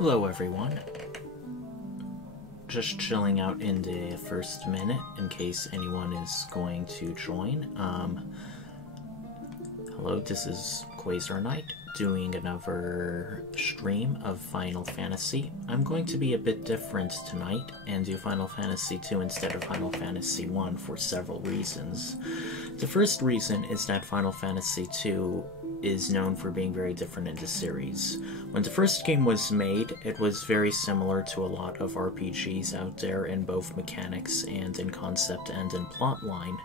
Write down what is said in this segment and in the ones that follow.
Hello everyone. Just chilling out in the first minute in case anyone is going to join. Hello, this is Quasar Knight doing another stream of Final Fantasy. I'm going to be a bit different tonight and do Final Fantasy II instead of Final Fantasy I for several reasons. The first reason is that Final Fantasy II is known for being very different in the series. When the first game was made, it was very similar to a lot of RPGs out there in both mechanics and in concept and in plotline.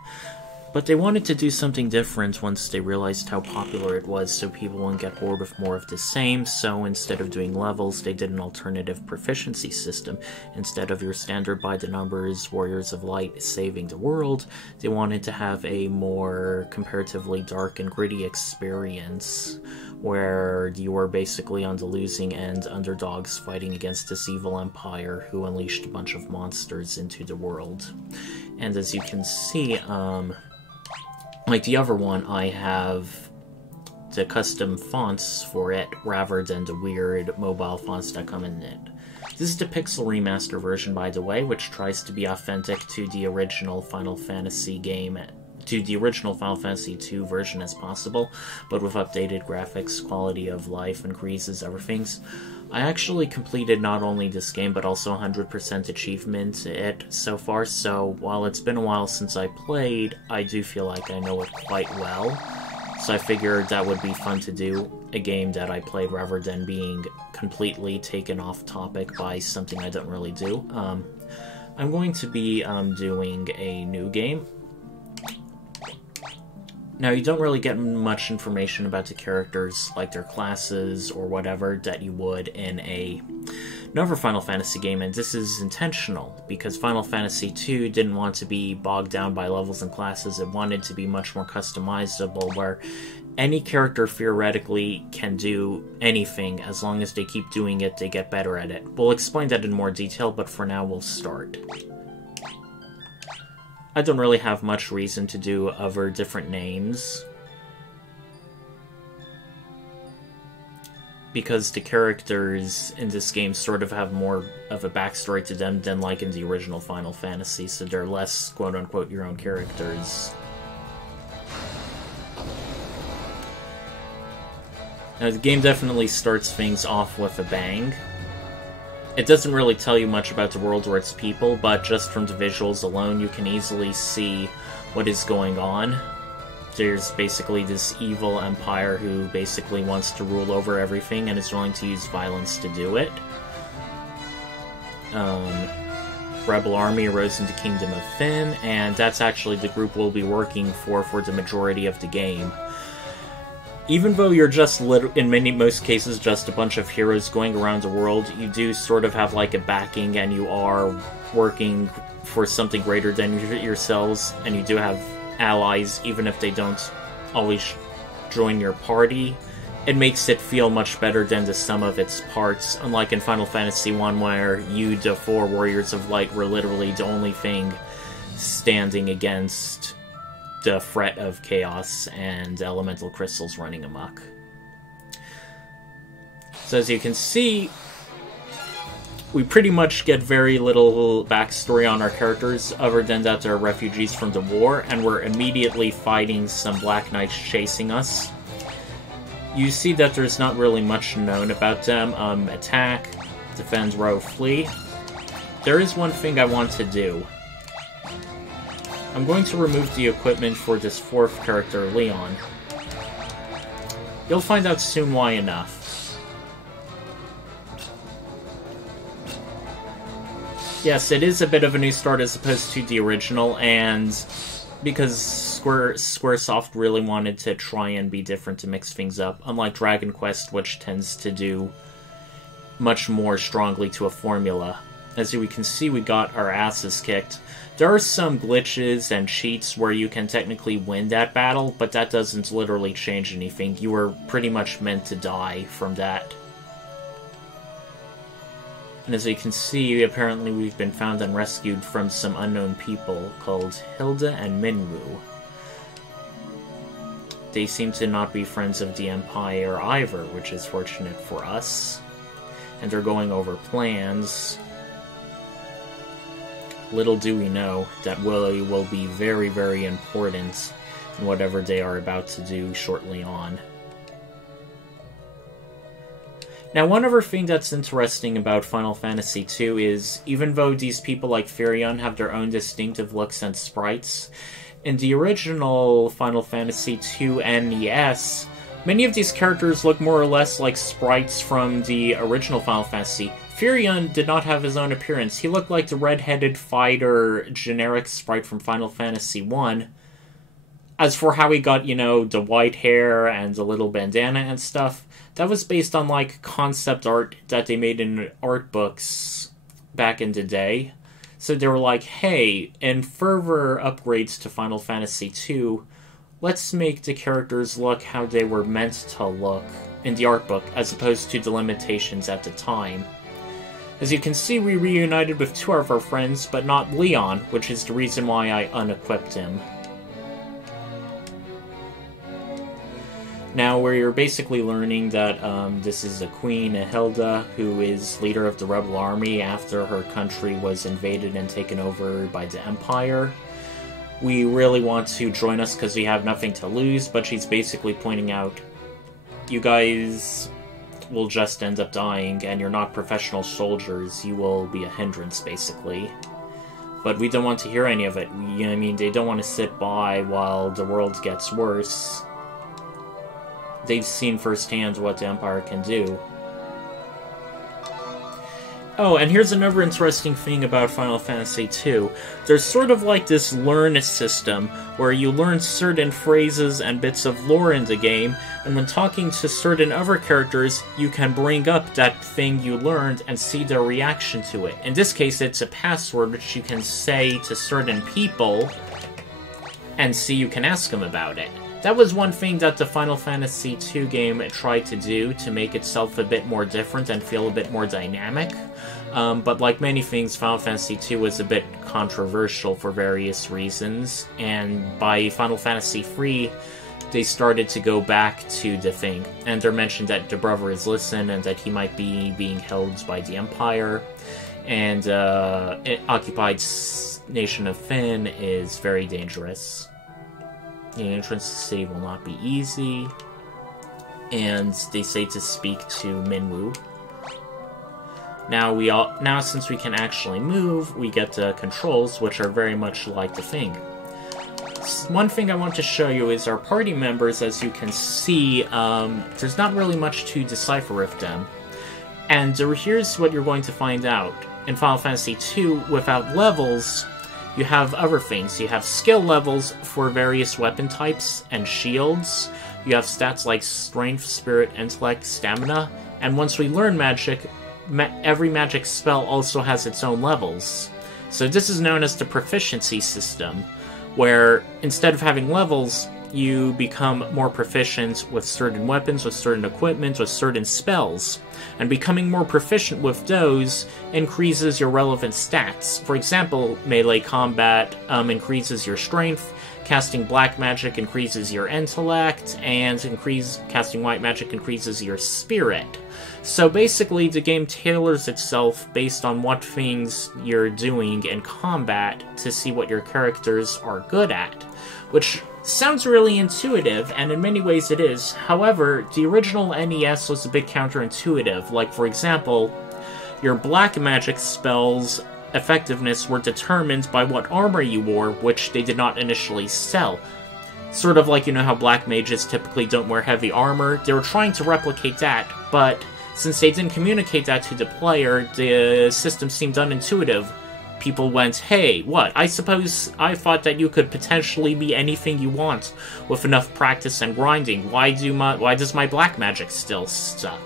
But they wanted to do something different once they realized how popular it was so people wouldn't get bored with more of the same, so instead of doing levels, they did an alternative proficiency system. Instead of your standard by-the-numbers Warriors of Light saving the world, they wanted to have a more comparatively dark and gritty experience, where you were basically on the losing end, underdogs fighting against this evil empire who unleashed a bunch of monsters into the world. And as you can see, like the other one, I have the custom fonts for it rather than the weird mobile fonts that come in it. This is the Pixel Remaster version, by the way, which tries to be authentic to the original Final Fantasy game, to the original Final Fantasy II version as possible, but with updated graphics, quality of life, increases, everything. I actually completed not only this game, but also 100% achievement it so far, so while it's been a while since I played, I do feel like I know it quite well. So I figured that would be fun to do, a game that I played rather than being completely taken off topic by something I don't really do. I'm going to be doing a new game. Now, you don't really get much information about the characters, like their classes or whatever, that you would in another Final Fantasy game, and this is intentional, because Final Fantasy II didn't want to be bogged down by levels and classes. It wanted to be much more customizable, where any character theoretically can do anything. As long as they keep doing it, they get better at it. We'll explain that in more detail, but for now we'll start. I don't really have much reason to do other different names, because the characters in this game sort of have more of a backstory to them than like in the original Final Fantasy, so they're less quote-unquote your own characters. Now, the game definitely starts things off with a bang. It doesn't really tell you much about the world or its people, but just from the visuals alone, you can easily see what is going on. There's basically this evil empire who basically wants to rule over everything and is willing to use violence to do it. Rebel Army arose in the Kingdom of Fynn, and that's actually the group we'll be working for the majority of the game. Even though you're just, in most cases, just a bunch of heroes going around the world, you do sort of have like a backing, and you are working for something greater than yourselves, and you do have allies, even if they don't always join your party. It makes it feel much better than the sum of its parts, unlike in Final Fantasy I, where you, the four Warriors of Light, were literally the only thing standing against the threat of chaos and elemental crystals running amok. So as you can see, we pretty much get very little backstory on our characters, other than that they're refugees from the war, and we're immediately fighting some Black Knights chasing us. You see that there's not really much known about them. Attack, defend, row, flee. There is one thing I want to do. I'm going to remove the equipment for this fourth character, Leon. You'll find out soon why enough. Yes, it is a bit of a new start as opposed to the original, and because Squaresoft really wanted to try and be different to mix things up, unlike Dragon Quest, which tends to do much more strongly to a formula. As we can see, we got our asses kicked. There are some glitches and cheats where you can technically win that battle, but that doesn't literally change anything. You were pretty much meant to die from that. And as you can see, apparently we've been found and rescued from some unknown people called Hilda and Minwu. They seem to not be friends of the Empire either, which is fortunate for us. and they're going over plans. Little do we know that Willie will be very, very important in whatever they are about to do shortly on. Now, one other thing that's interesting about Final Fantasy II is, even though these people like Firion have their own distinctive looks and sprites, in the original Final Fantasy II NES, many of these characters look more or less like sprites from the original Final Fantasy. Firion did not have his own appearance. He looked like the red-headed fighter generic sprite from Final Fantasy I. As for how he got, the white hair and the little bandana and stuff, that was based on, concept art that they made in art books back in the day. So they were like, hey, in further upgrades to Final Fantasy II, let's make the characters look how they were meant to look in the art book, as opposed to the limitations at the time. As you can see, we reunited with two of our friends, but not Leon, which is the reason why I unequipped him. Now, where you're basically learning that this is a Queen Hilda, who is leader of the rebel army after her country was invaded and taken over by the Empire. We really want to join us because we have nothing to lose, but she's basically pointing out, you guys will just end up dying, and you're not professional soldiers, you will be a hindrance, basically. But we don't want to hear any of it. They don't want to sit by while the world gets worse. They've seen firsthand what the Empire can do. Oh, and here's another interesting thing about Final Fantasy II. There's sort of like this learn system, where you learn certain phrases and bits of lore in the game, and when talking to certain other characters, you can bring up that thing you learned and see their reaction to it. In this case, it's a password which you can say to certain people, and see you can ask them about it. That was one thing that the Final Fantasy II game tried to do to make itself a bit more different and feel a bit more dynamic. But like many things, Final Fantasy II was a bit controversial for various reasons, and by Final Fantasy III, they started to go back to the thing. And they're mentioned that the brother is Listen, and that he might be being held by the Empire, and occupied nation of Fynn is very dangerous. The entrance to the city will not be easy, and they say to speak to Minwu. Now since we can actually move, we get the controls, which are very much like the thing. One thing I want to show you is our party members. As you can see, there's not really much to decipher with them. And here's what you're going to find out. In Final Fantasy II, without levels, you have other things. You have skill levels for various weapon types and shields. You have stats like strength, spirit, intellect, stamina. And once we learn magic, every magic spell also has its own levels. So this is known as the proficiency system, where instead of having levels, you become more proficient with certain weapons, with certain equipment, with certain spells. And becoming more proficient with those increases your relevant stats. For example, melee combat increases your strength, casting black magic increases your intellect, and casting white magic increases your spirit. So basically, the game tailors itself based on what things you're doing in combat to see what your characters are good at, which sounds really intuitive, and in many ways it is. However, the original NES was a bit counterintuitive. Like, for example, your black magic spells' effectiveness were determined by what armor you wore, which they did not initially sell. Sort of like, how black mages typically don't wear heavy armor. They were trying to replicate that, but since they didn't communicate that to the player, the system seemed unintuitive. People went, hey, what? I thought that you could potentially be anything you want with enough practice and grinding. Why does my black magic still suck?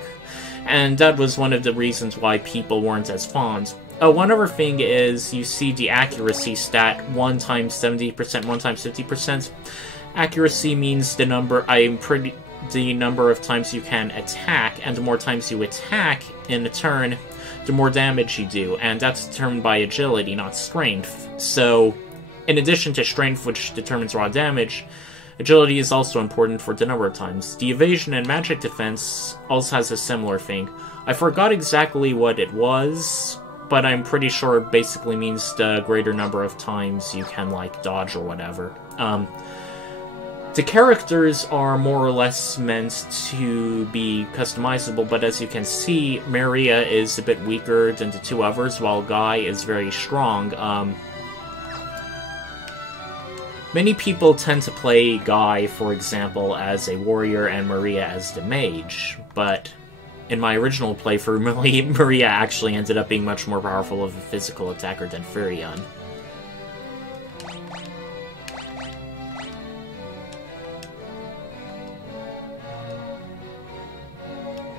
And that was one of the reasons why people weren't as fond. Oh, one other thing is you see the accuracy stat, 1 times 70%, 1 times 50%. Accuracy means the number of times you can attack, and the more times you attack in a turn, the more damage you do, and that's determined by agility, not strength. So, in addition to strength, which determines raw damage, Agility is also important for the number of times. The evasion and magic defense also has a similar thing. I forgot exactly what it was, but I'm pretty sure it basically means the greater number of times you can, like, dodge or whatever. The characters are more or less meant to be customizable, but as you can see, Maria is a bit weaker than the two others, while Guy is very strong. Many people tend to play Guy, for example, as a warrior and Maria as the mage, but in my original playthrough, Maria actually ended up being much more powerful of a physical attacker than Furion.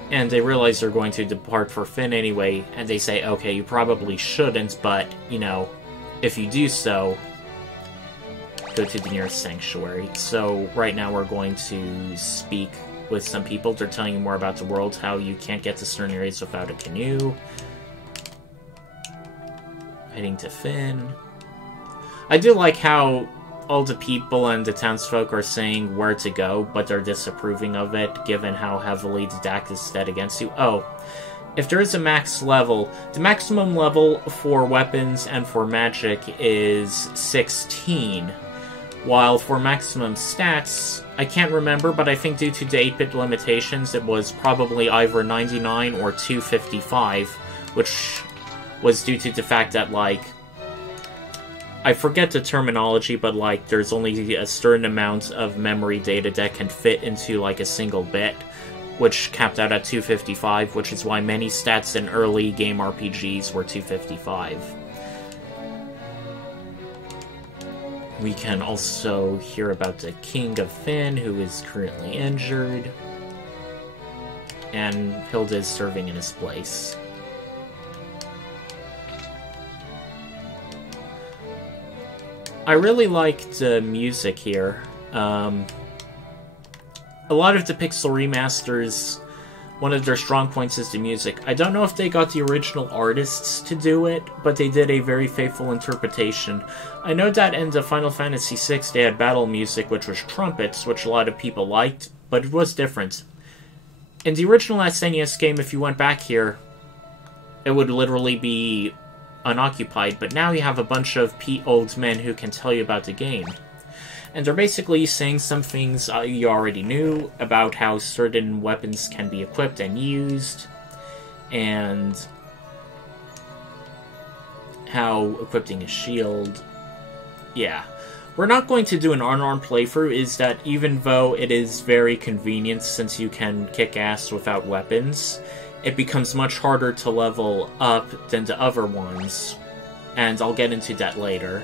And they realize they're going to depart for Fynn anyway, and they say, okay, you probably shouldn't, but, you know, if you do so, go to the nearest sanctuary. So, right now we're going to speak with some people. They're telling you more about the world, how you can't get to certain areas without a canoe. Heading to Fynn. I do like how all the people and the townsfolk are saying where to go, but they're disapproving of it, given how heavily the DAC is set against you. Oh, if there is a max level, the maximum level for weapons and for magic is 16, while for maximum stats, I can't remember, but I think due to the 8-bit limitations, it was probably either 99 or 255, which was due to the fact that, like, I forget the terminology, but, like, there's only a certain amount of memory data that can fit into, like, a single bit, which capped out at 255, which is why many stats in early game RPGs were 255. We can also hear about the King of Fynn, who is currently injured, and Hilda is serving in his place. I really like the music here. A lot of the Pixel remasters, one of their strong points is the music. I don't know if they got the original artists to do it, but they did a very faithful interpretation. I know that in the Final Fantasy VI they had battle music, which was trumpets, which a lot of people liked, but it was different. In the original SNES game, if you went back here, it would literally be unoccupied, but now you have a bunch of old men who can tell you about the game. And they're basically saying some things you already knew about how certain weapons can be equipped and used, and how equipping a shield. Yeah. We're not going to do an unarmed playthrough, is that even though it is very convenient since you can kick ass without weapons, it becomes much harder to level up than the other ones, and I'll get into that later.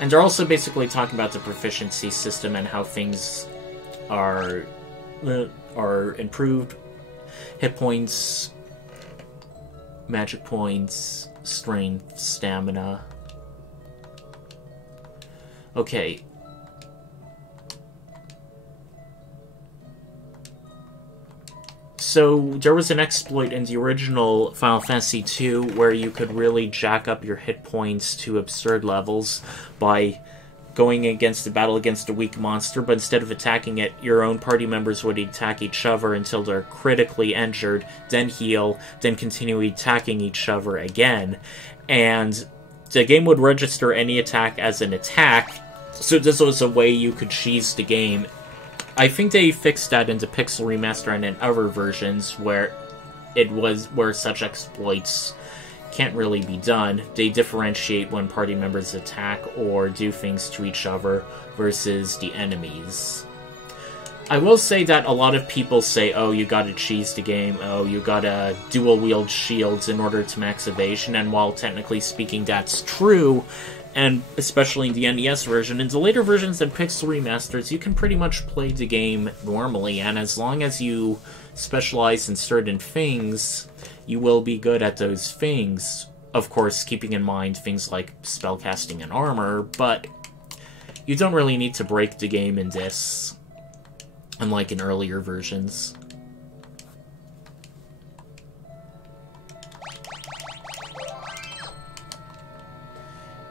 And they're also basically talking about the proficiency system and how things are improved. Hit points, magic points, strength, stamina. Okay. So, there was an exploit in the original Final Fantasy II where you could really jack up your hit points to absurd levels by going against a battle against a weak monster, but instead of attacking it, your own party members would attack each other until they're critically injured, then heal, then continue attacking each other again. And the game would register any attack as an attack, so this was a way you could cheese the game. I think they fixed that in the Pixel Remaster and in other versions where such exploits can't really be done. They differentiate when party members attack or do things to each other versus the enemies. I will say that a lot of people say, oh, you gotta cheese the game, oh, you gotta dual-wield shields in order to max evasion, and while technically speaking that's true, and especially in the NES version, in the later versions and Pixel Remasters, you can pretty much play the game normally, and as long as you specialize in certain things, you will be good at those things. Of course, keeping in mind things like spellcasting and armor, but you don't really need to break the game in this, unlike in earlier versions.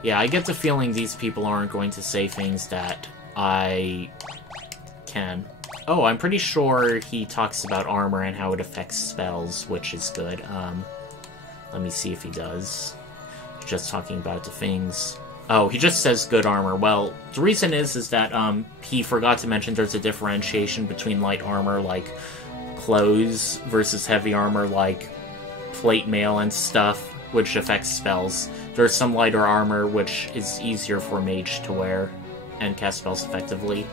Yeah, I get the feeling these people aren't going to say things that I can. Oh, I'm pretty sure he talks about armor and how it affects spells, which is good. Let me see if he does. Just talking about the things. Oh, he just says good armor. Well, the reason is that he forgot to mention there's a differentiation between light armor, like clothes, versus heavy armor, like plate mail and stuff, which affects spells. There's some lighter armor, which is easier for mage to wear and cast spells effectively.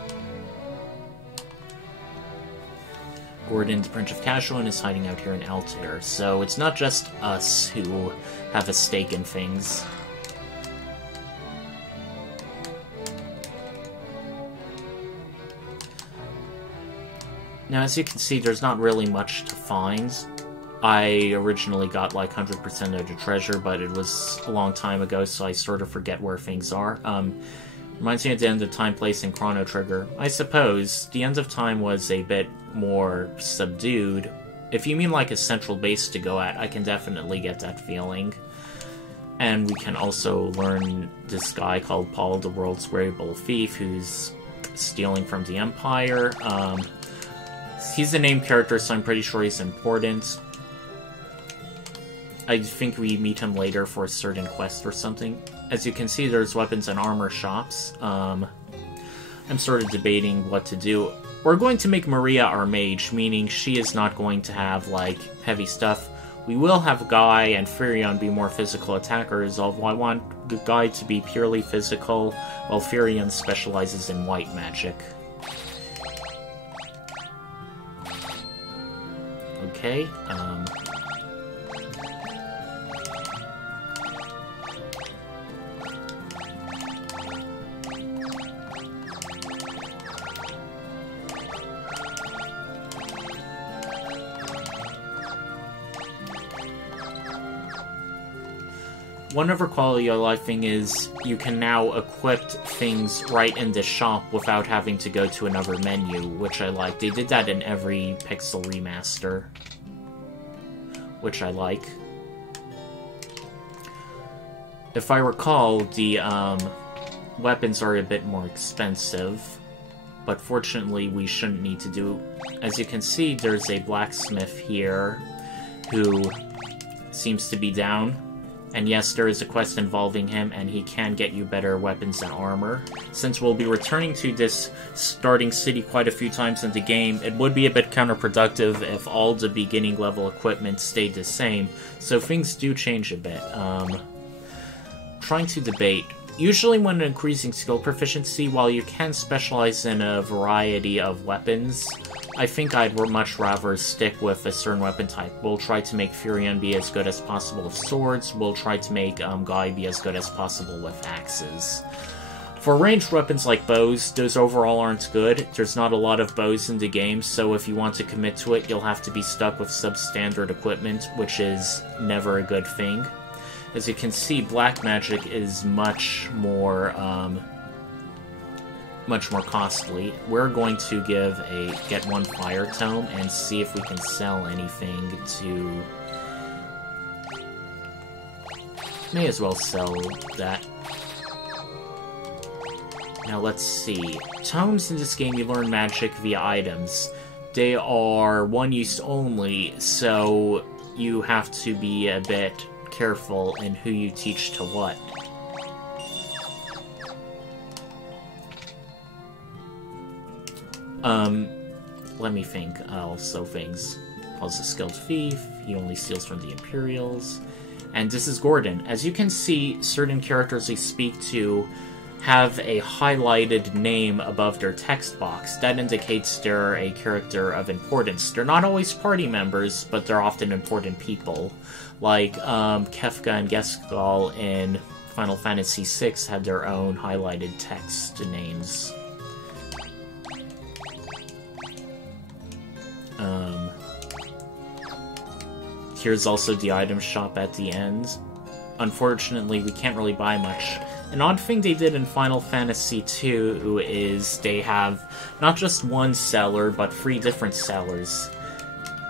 Gordon, the Prince of Casuan, is hiding out here in Altair, so it's not just us who have a stake in things. Now, as you can see, there's not really much to find. I originally got like 100% of the treasure, but it was a long time ago, so I sort of forget where things are. Reminds me of the End of Time place in Chrono Trigger. I suppose the End of Time was a bit more subdued. If you mean like a central base to go at, I can definitely get that feeling. And we can also learn this guy called Paul, the world's variable thief, who's stealing from the Empire. He's a named character, so I'm pretty sure he's important. I think we meet him later for a certain quest or something. As you can see, there's weapons and armor shops. I'm sort of debating what to do. We're going to make Maria our mage, meaning she is not going to have, like, heavy stuff. We will have Guy and Furion be more physical attackers, although I want Guy to be purely physical, while Furion specializes in white magic. Okay, one other quality of life thing is you can now equip things right in the shop without having to go to another menu, which I like. They did that in every Pixel remaster, which I like. If I recall, the weapons are a bit more expensive, but fortunately we shouldn't need to do... As you can see, there's a blacksmith here who seems to be down. And yes, there is a quest involving him, and he can get you better weapons and armor. Since we'll be returning to this starting city quite a few times in the game, it would be a bit counterproductive if all the beginning level equipment stayed the same, so things do change a bit. Trying to debate. Usually when increasing skill proficiency, while you can specialize in a variety of weapons, I think I'd much rather stick with a certain weapon type. We'll try to make Furion be as good as possible with swords. We'll try to make Guy be as good as possible with axes. For ranged weapons like bows, those overall aren't good. There's not a lot of bows in the game, so if you want to commit to it, you'll have to be stuck with substandard equipment, which is never a good thing. As you can see, black magic is much more costly. We're going to get one fire tome and see if we can sell anything to... May as well sell that. Now let's see. Tomes in this game, you learn magic via items. They are one use only, so you have to be a bit careful in who you teach to what. Let me think. Also things. Paul's a skilled thief. He only steals from the Imperials. And this is Gordon. As you can see, certain characters we speak to have a highlighted name above their text box. That indicates they're a character of importance. They're not always party members, but they're often important people. Like, Kefka and Geskal in Final Fantasy VI had their own highlighted text names. Here's also the item shop at the end. Unfortunately, we can't really buy much. An odd thing they did in Final Fantasy II is they have not just one seller, but 3 different sellers.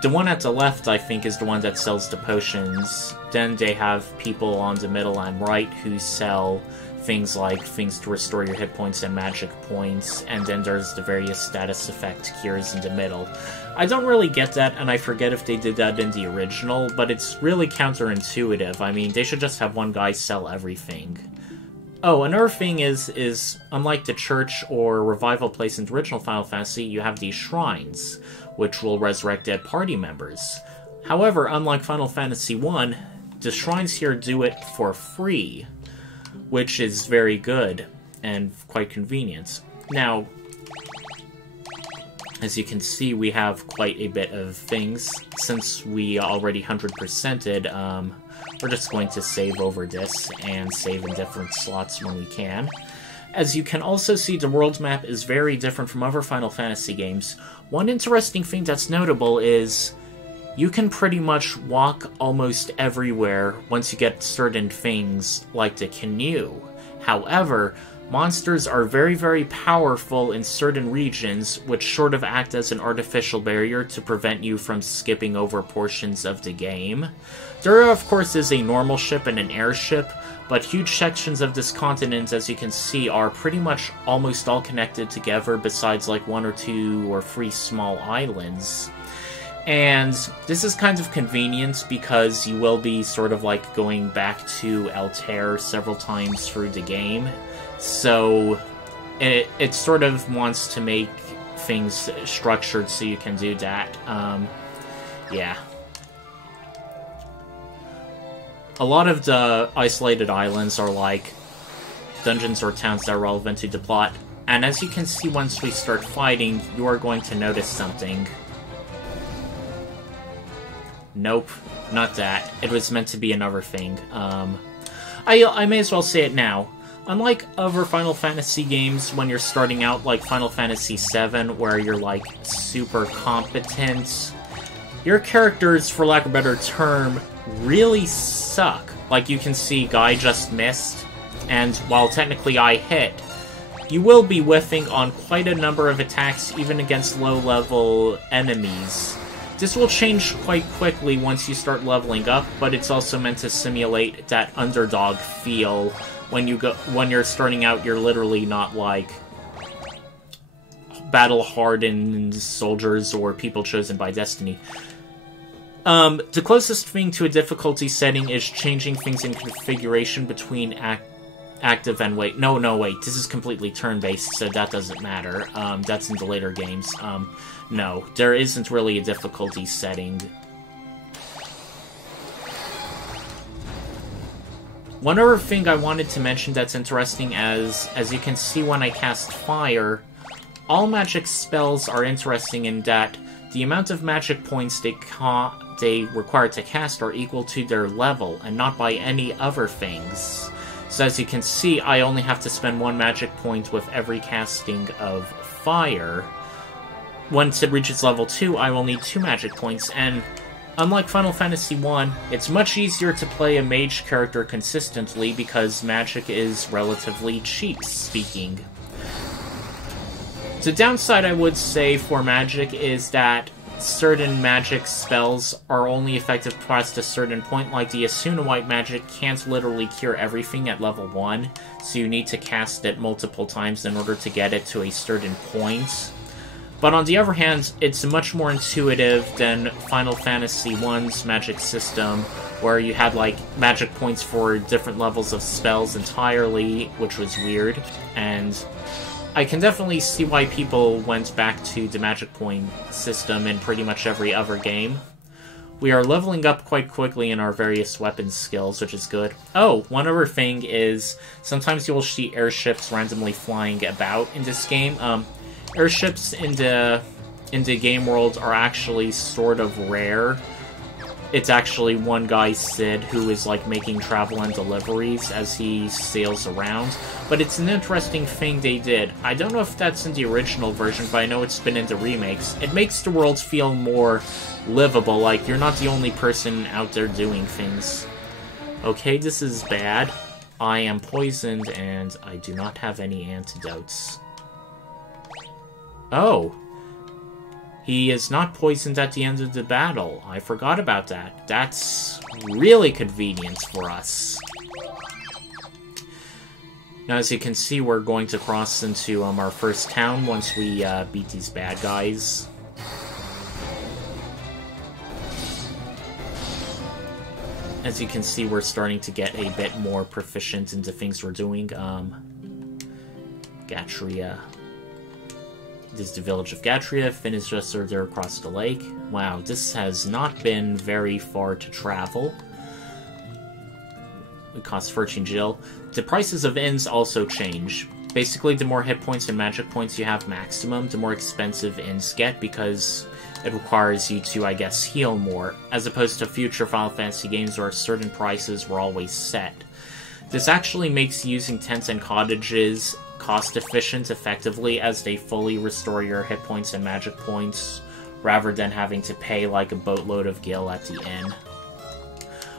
The one at the left, I think, is the one that sells the potions. Then they have people on the middle and right who sell things like things to restore your hit points and magic points, and then there's the various status effect cures in the middle. I don't really get that, and I forget if they did that in the original, but it's really counterintuitive. I mean, they should just have one guy sell everything. Oh, another thing is unlike the church or revival place in the original Final Fantasy, you have these shrines, which will resurrect dead party members. However, unlike Final Fantasy 1, the shrines here do it for free, which is very good and quite convenient. Now, as you can see, we have quite a bit of things. Since we already 100%ed, we're just going to save over this and save in different slots when we can. As you can also see, the world map is very different from other Final Fantasy games. One interesting thing that's notable is you can pretty much walk almost everywhere once you get certain things like the canoe. However, monsters are very, very powerful in certain regions, which sort of act as an artificial barrier to prevent you from skipping over portions of the game. There, of course, is a normal ship and an airship, but huge sections of this continent, as you can see, are pretty much almost all connected together, besides like 1 or 2 or 3 small islands. And this is kind of convenient because you will be sort of like going back to Altair several times through the game. So it sort of wants to make things structured so you can do that. Yeah. A lot of the isolated islands are like dungeons or towns that are relevant to the plot. And as you can see, once we start fighting, you are going to notice something. Nope, not that. It was meant to be another thing. I may as well say it now. Unlike other Final Fantasy games, when you're starting out, like Final Fantasy VII, where you're, like, super competent, your characters, for lack of a better term, really suck. Like, you can see Guy just missed, and while technically I hit, you will be whiffing on quite a number of attacks, even against low-level enemies. This will change quite quickly once you start leveling up, but it's also meant to simulate that underdog feel. When you're starting out, you're literally not like battle-hardened soldiers or people chosen by destiny. The closest thing to a difficulty setting is changing things in configuration between active and wait. No, wait. This is completely turn-based, so that doesn't matter. That's in the later games. No, there isn't really a difficulty setting. One other thing I wanted to mention that's interesting, as you can see when I cast fire, all magic spells are interesting in that the amount of magic points they require to cast are equal to their level, and not by any other things. So as you can see, I only have to spend 1 magic point with every casting of fire. Once it reaches level 2, I will need 2 magic points, and unlike Final Fantasy 1, it's much easier to play a mage character consistently because magic is relatively cheap, speaking. The downside, I would say, for magic is that certain magic spells are only effective past a certain point, like the Asuna White magic can't literally cure everything at level 1, so you need to cast it multiple times in order to get it to a certain point. But on the other hand, it's much more intuitive than Final Fantasy I's magic system, where you had, like, magic points for different levels of spells entirely, which was weird. And I can definitely see why people went back to the magic point system in pretty much every other game. We are leveling up quite quickly in our various weapon skills, which is good. Oh, one other thing is, sometimes you will see airships randomly flying about in this game. Airships in the game world are actually sort of rare. It's actually one guy, Sid, who is like making travel and deliveries as he sails around. But it's an interesting thing they did. I don't know if that's in the original version, but I know it's been in the remakes. It makes the world feel more livable, like you're not the only person out there doing things. Okay, this is bad. I am poisoned and I do not have any antidotes. Oh. He is not poisoned at the end of the battle. I forgot about that. That's really convenient for us. Now, as you can see, we're going to cross into our first town once we beat these bad guys. As you can see, we're starting to get a bit more proficient into things we're doing. Gatria. This is the village of Gatria. Fynn is just there across the lake. Wow, this has not been very far to travel. It costs 13 gil. The prices of inns also change. Basically, the more hit points and magic points you have maximum, the more expensive inns get, because it requires you to, I guess, heal more, as opposed to future Final Fantasy games where certain prices were always set. This actually makes using tents and cottages cost-efficient effectively, as they fully restore your hit points and magic points, rather than having to pay like a boatload of gil at the inn.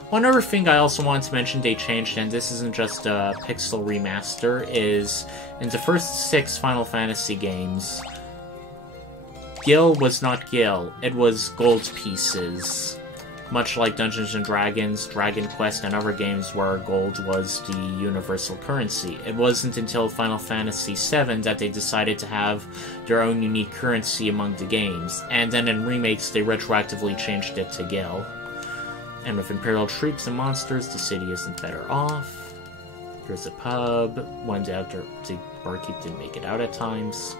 One other thing I also wanted to mention they changed, and this isn't just a pixel remaster, is in the first 6 Final Fantasy games, gil was not gil, it was gold pieces. Much like Dungeons & Dragons, Dragon Quest, and other games where gold was the universal currency. It wasn't until Final Fantasy VII that they decided to have their own unique currency among the games, and then in remakes they retroactively changed it to gil. And with Imperial troops and monsters, the city isn't better off. There's a pub. One day the barkeep didn't make it out at times.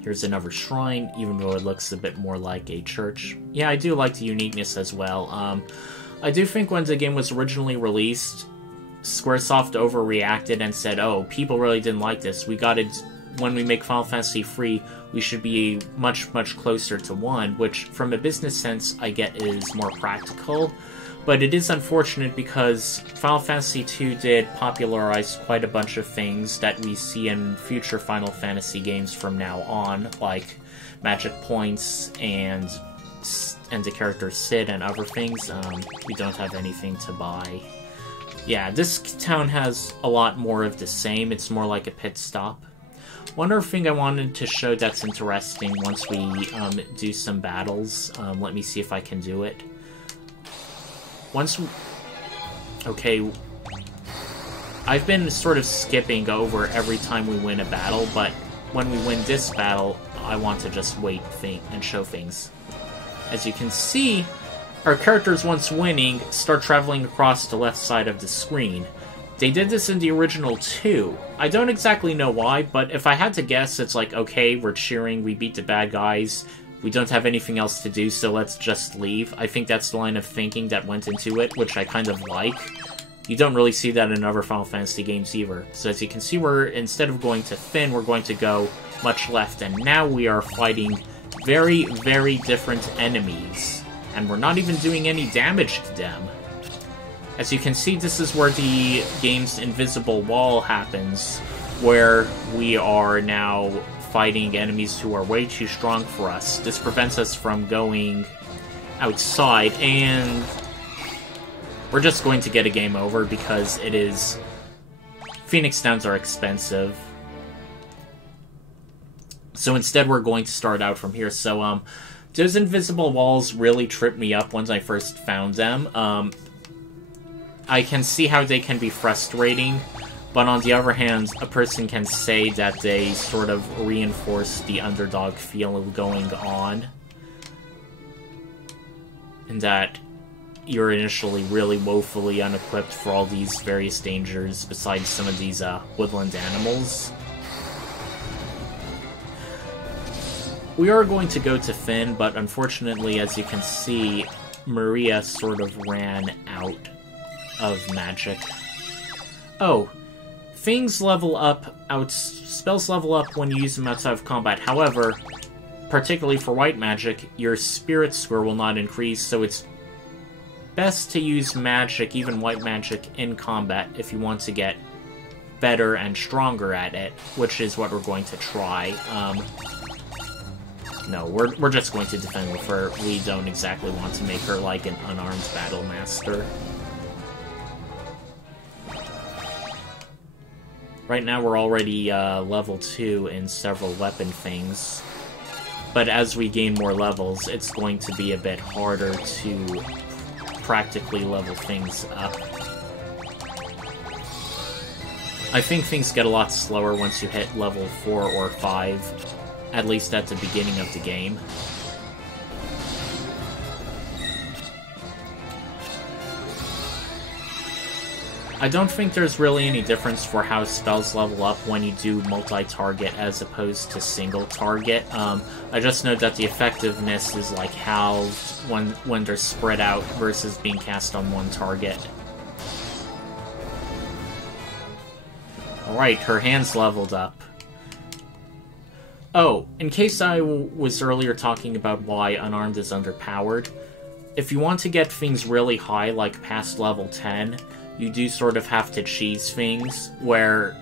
Here's another shrine, even though it looks a bit more like a church. Yeah, I do like the uniqueness as well. I do think when the game was originally released, Squaresoft overreacted and said, oh, people really didn't like this. When we make Final Fantasy free, we should be much, much closer to 1, which, from a business sense, I get is more practical. But it is unfortunate because Final Fantasy II did popularize quite a bunch of things that we see in future Final Fantasy games from now on, like magic points and the character Sid and other things. We don't have anything to buy. Yeah, this town has a lot more of the same. It's more like a pit stop. One other thing I wanted to show that's interesting once we do some battles. Let me see if I can do it. Okay, I've been sort of skipping over every time we win a battle, but when we win this battle, I want to just wait and show things. As you can see, our characters, once winning, start traveling across the left side of the screen. They did this in the original too. I don't exactly know why, but if I had to guess, it's like, okay, we're cheering, we beat the bad guys, we don't have anything else to do, so let's just leave. I think that's the line of thinking that went into it, which I kind of like. You don't really see that in other Final Fantasy games either. So as you can see, instead of going to Fynn, we're going to go much left, and now we are fighting very, very different enemies. And we're not even doing any damage to them. As you can see, this is where the game's invisible wall happens, where we are now fighting enemies who are way too strong for us. This prevents us from going outside, and we're just going to get a game over because it is... Phoenix Downs are expensive. So instead we're going to start out from here. So, those invisible walls really tripped me up once I first found them. I can see how they can be frustrating, but on the other hand, a person can say that they sort of reinforce the underdog feel going on. And that you're initially really woefully unequipped for all these various dangers, besides some of these woodland animals. We are going to go to Fynn, but unfortunately, as you can see, Maria sort of ran out of magic. Oh, things level up, spells level up when you use them outside of combat. However, particularly for white magic, your spirit score will not increase, so it's best to use magic, even white magic, in combat if you want to get better and stronger at it, which is what we're going to try. No, we're just going to defend with her. We don't exactly want to make her like an unarmed battle master. Right now we're already level 2 in several weapon things, but as we gain more levels, it's going to be a bit harder to practically level things up. I think things get a lot slower once you hit level 4 or 5, at least at the beginning of the game. I don't think there's really any difference for how spells level up when you do multi-target as opposed to single-target. I just know that the effectiveness is like halved when they're spread out versus being cast on one target. Alright, her hand's leveled up. Oh, in case I was earlier talking about why Unarmed is underpowered, if you want to get things really high, like past level 10, you do sort of have to cheese things, where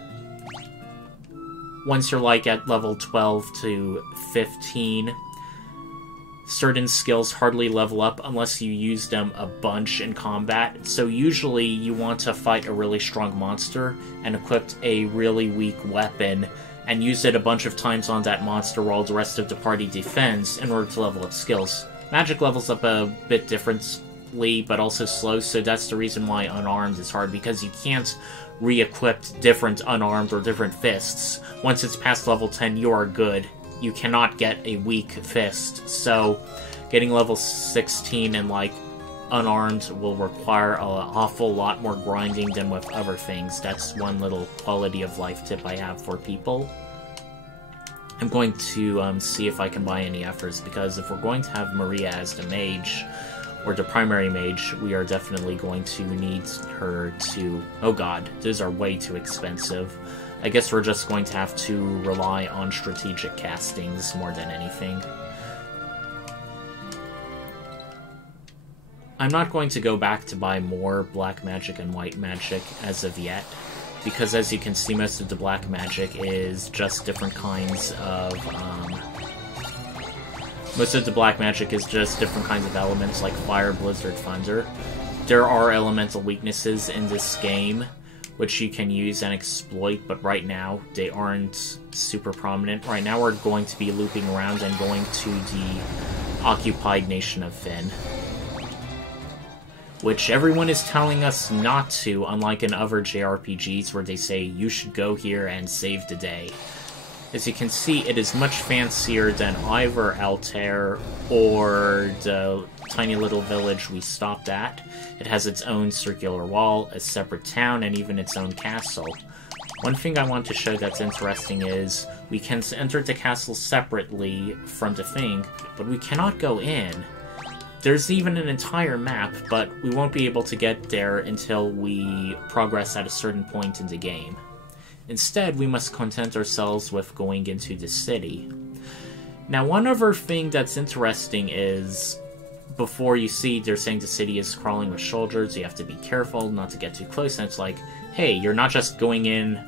once you're like at level 12 to 15, certain skills hardly level up unless you use them a bunch in combat. So usually you want to fight a really strong monster and equip a really weak weapon and use it a bunch of times on that monster while the rest of the party defends in order to level up skills. Magic levels up a bit differently, but also slow, so that's the reason why Unarmed is hard, because you can't re-equip different Unarmed or different fists. Once it's past level 10, you are good. You cannot get a weak fist, so getting level 16 and like Unarmed will require an awful lot more grinding than with other things. That's one little quality of life tip I have for people. I'm going to see if I can buy any efforts, because if we're going to have Maria as the mage, or the primary mage, we are definitely going to need her to... Oh god, those are way too expensive. I guess we're just going to have to rely on strategic castings more than anything. I'm not going to go back to buy more black magic and white magic as of yet, because as you can see, most of the black magic is just different kinds of... Most of the black magic is just different kinds of elements like fire, blizzard, thunder. There are elemental weaknesses in this game which you can use and exploit, but right now they aren't super prominent. Right now we're going to be looping around and going to the occupied nation of Fynn, which everyone is telling us not to, unlike in other JRPGs where they say you should go here and save the day. As you can see, it is much fancier than either Altair or the tiny little village we stopped at. It has its own circular wall, a separate town, and even its own castle. One thing I want to show that's interesting is we can enter the castle separately from the thing, but we cannot go in. There's even an entire map, but we won't be able to get there until we progress at a certain point in the game. Instead, we must content ourselves with going into the city. Now, one other thing that's interesting is, before you see, they're saying the city is crawling with soldiers, you have to be careful not to get too close, and it's like, hey, you're not just going in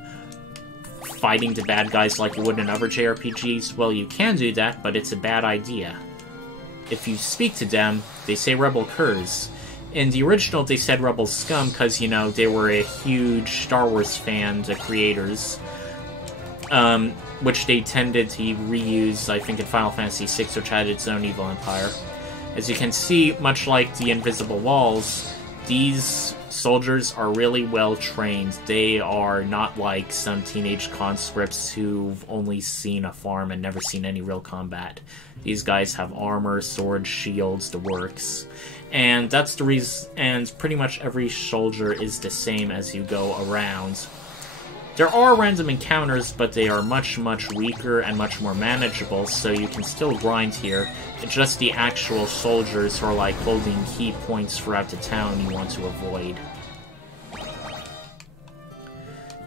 fighting the bad guys like you would in other JRPGs. Well, you can do that, but it's a bad idea. If you speak to them, they say Rebel Curs. In the original, they said Rebel Scum because, you know, they were a huge Star Wars fan, the creators, which they tended to reuse, I think, in Final Fantasy VI, which had its own evil empire. As you can see, much like the Invisible Walls, these soldiers are really well trained. They are not like some teenage conscripts who've only seen a farm and never seen any real combat. These guys have armor, swords, shields, the works. And that's the reason, and pretty much every soldier is the same as you go around. There are random encounters, but they are much, much weaker and much more manageable, so you can still grind here. It's just the actual soldiers who are like holding key points throughout the town you want to avoid.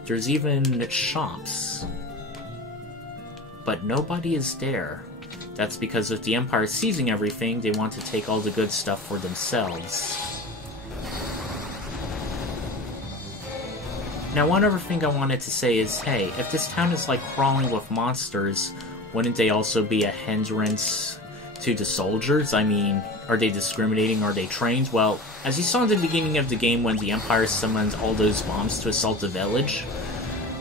There's even shops, but nobody is there. That's because if the Empire is seizing everything, they want to take all the good stuff for themselves. Now, one other thing I wanted to say is, hey, if this town is like crawling with monsters, wouldn't they also be a hindrance to the soldiers? I mean, are they discriminating? Are they trained? Well, as you saw at the beginning of the game when the Empire summoned all those bombs to assault the village,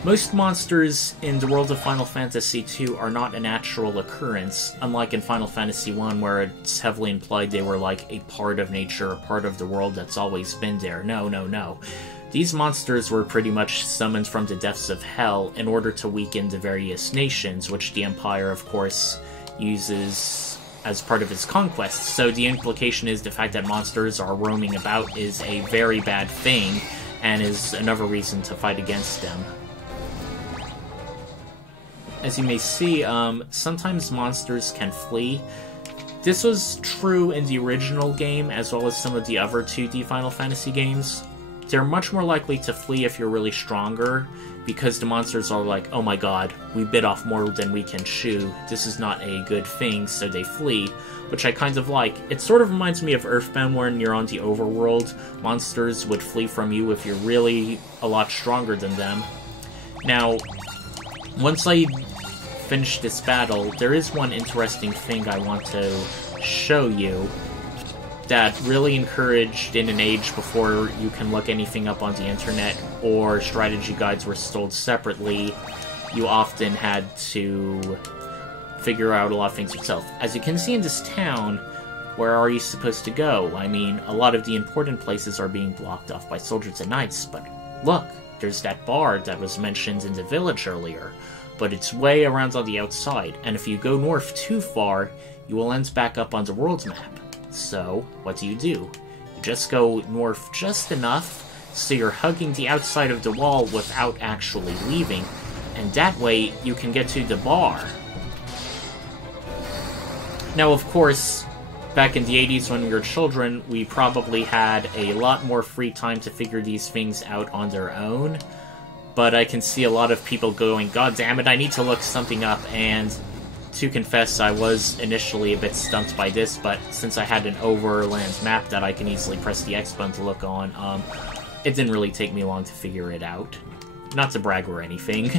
most monsters in the world of Final Fantasy II are not a natural occurrence, unlike in Final Fantasy I, where it's heavily implied they were like a part of nature, a part of the world that's always been there. No, no, no. These monsters were pretty much summoned from the depths of hell in order to weaken the various nations, which the Empire, of course, uses as part of its conquests. So the implication is the fact that monsters are roaming about is a very bad thing, and is another reason to fight against them. As you may see, sometimes monsters can flee. This was true in the original game, as well as some of the other 2D Final Fantasy games. They're much more likely to flee if you're really stronger, because the monsters are like, oh my god, we bit off more than we can chew, this is not a good thing, so they flee, which I kind of like. It sort of reminds me of Earthbound, when you're on the overworld, monsters would flee from you if you're really a lot stronger than them. Now, once I finish this battle, there is one interesting thing I want to show you that really encouraged in an age before you can look anything up on the internet or strategy guides were sold separately. You often had to figure out a lot of things yourself. As you can see in this town, where are you supposed to go? I mean, a lot of the important places are being blocked off by soldiers and knights, but look, there's that bar that was mentioned in the village earlier, but it's way around on the outside, and if you go north too far, you will end back up on the world's map. So, what do? You just go north just enough so you're hugging the outside of the wall without actually leaving, and that way you can get to the bar. Now, of course, back in the 80s when we were children, we probably had a lot more free time to figure these things out on their own, but I can see a lot of people going, God damn it, I need to look something up, and to confess, I was initially a bit stumped by this, but since I had an overland map that I can easily press the X button to look on, it didn't really take me long to figure it out. Not to brag or anything.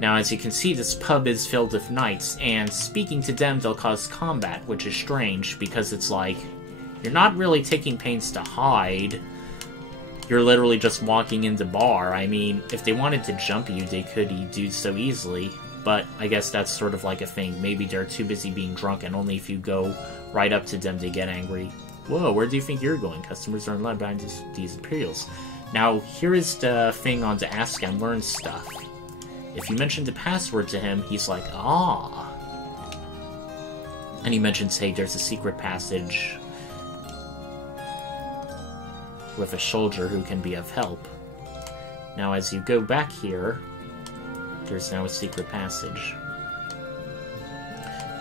Now, as you can see, this pub is filled with knights, and speaking to them, they'll cause combat, which is strange, because it's like, you're not really taking pains to hide. You're literally just walking in the bar. I mean, if they wanted to jump you, they could do so easily. But I guess that's sort of like a thing. Maybe they're too busy being drunk, and only if you go right up to them they get angry. Whoa, where do you think you're going? Customers aren't allowed behind these Imperials. Now, here is the thing on the Ask and Learn stuff. If you mention the password to him, he's like, ah. And he mentions, hey, there's a secret passage with a soldier who can be of help. Now, as you go back here, there's now a secret passage.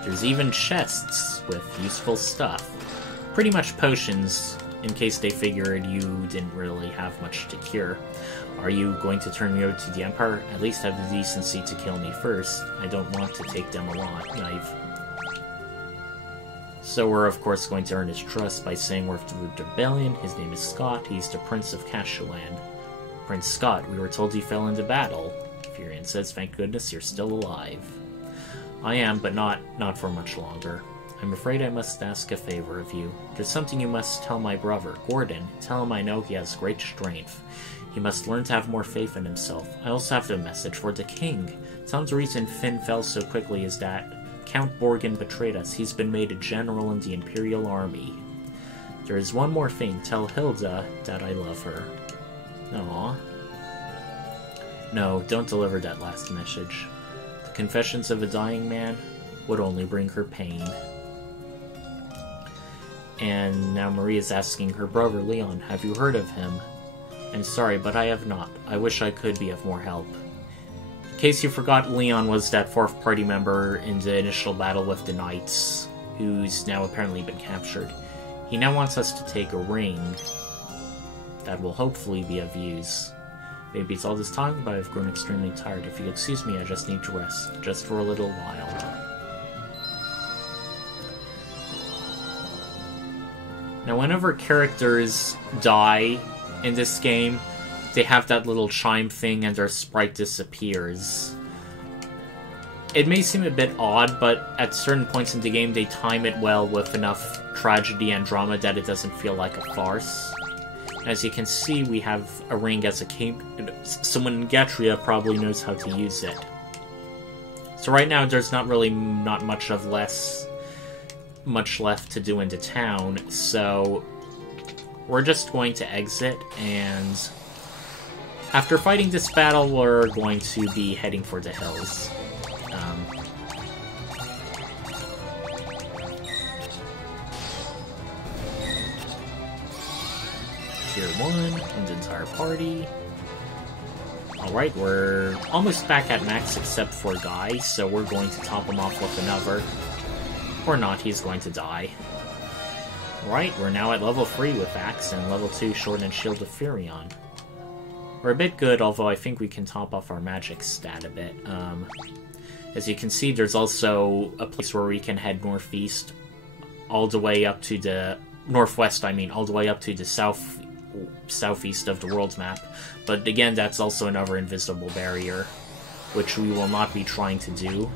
There's even chests with useful stuff. Pretty much potions, in case they figured you didn't really have much to cure. Are you going to turn me over to the Empire? At least have the decency to kill me first. I don't want to take them alive. So we're of course going to earn his trust by saying we're through the rebellion. His name is Scott. He's the Prince of Cashulan. Prince Scott, we were told he fell into battle. Furion says, thank goodness you're still alive. I am, but not for much longer. I'm afraid I must ask a favor of you. There's something you must tell my brother, Gordon. Tell him I know he has great strength. He must learn to have more faith in himself. I also have a message for the king. Tell him the reason Fynn fell so quickly is that Count Borgin betrayed us. He's been made a general in the Imperial Army. There is one more thing. Tell Hilda that I love her. Aww. No, don't deliver that last message. The confessions of a dying man would only bring her pain. And now Maria's asking her brother Leon, have you heard of him? I'm sorry, but I have not. I wish I could be of more help. In case you forgot, Leon was that fourth party member in the initial battle with the Knights, who's now apparently been captured. He now wants us to take a ring that will hopefully be of use. Maybe it's all this time, but I've grown extremely tired. If you'll excuse me, I just need to rest, just for a little while. Now, whenever characters die in this game, they have that little chime thing and their sprite disappears. It may seem a bit odd, but at certain points in the game they time it well with enough tragedy and drama that it doesn't feel like a farce. As you can see, we have a ring as a cape. Someone in Gatria probably knows how to use it. So right now there's not much left to do in the town, so we're just going to exit and After fighting this battle, we're going to be heading for the hills. Tier 1, and the entire party. Alright, we're almost back at max except for Guy, so we're going to top him off with another. Or not, he's going to die. Alright, we're now at level 3 with Axe, and level 2 Sword and Shield of Furion. We're a bit good, although I think we can top off our magic stat a bit. As you can see, there's also a place where we can head northeast, all the way up to the... northwest, I mean, all the way up to the southeast of the world's map. But again, that's also another invisible barrier, which we will not be trying to do.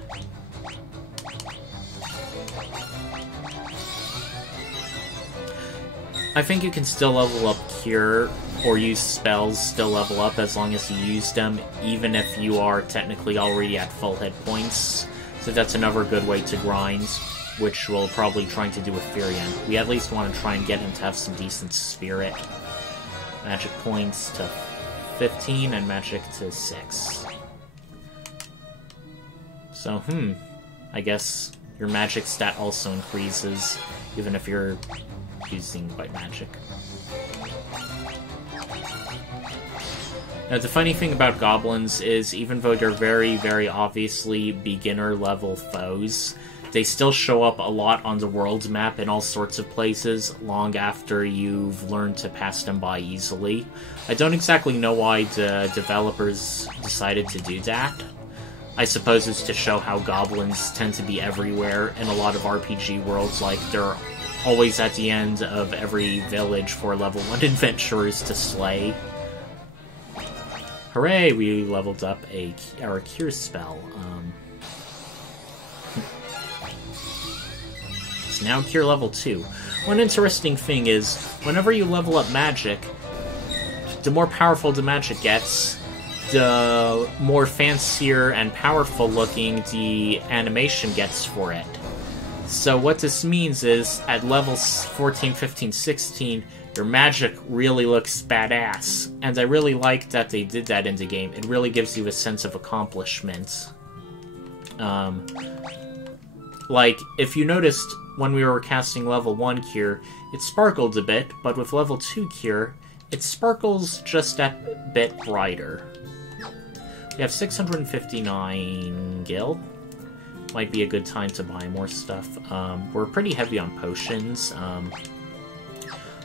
I think you can still level up Cure, or use spells, still level up as long as you use them, even if you are technically already at full hit points. So that's another good way to grind, which we'll probably try to do with Furion. We at least want to try and get him to have some decent spirit. Magic points to 15 and magic to 6. So, I guess your magic stat also increases, even if you're using white magic. Now, the funny thing about goblins is, even though they're very, very obviously beginner-level foes, they still show up a lot on the world's map in all sorts of places long after you've learned to pass them by easily. I don't exactly know why the developers decided to do that. I suppose it's to show how goblins tend to be everywhere in a lot of RPG worlds, like they're always at the end of every village for level 1 adventurers to slay. Hooray, we leveled up our Cure spell. It's now Cure level 2. One interesting thing is, whenever you level up magic, the more powerful the magic gets, the more fancier and powerful looking the animation gets for it. So what this means is, at levels 14, 15, 16, your magic really looks badass. And I really like that they did that in the game. It really gives you a sense of accomplishment. Like, if you noticed, when we were casting level 1 Cure, it sparkled a bit, but with level 2 Cure, it sparkles just a bit brighter. We have 659 gil. Might be a good time to buy more stuff. We're pretty heavy on potions.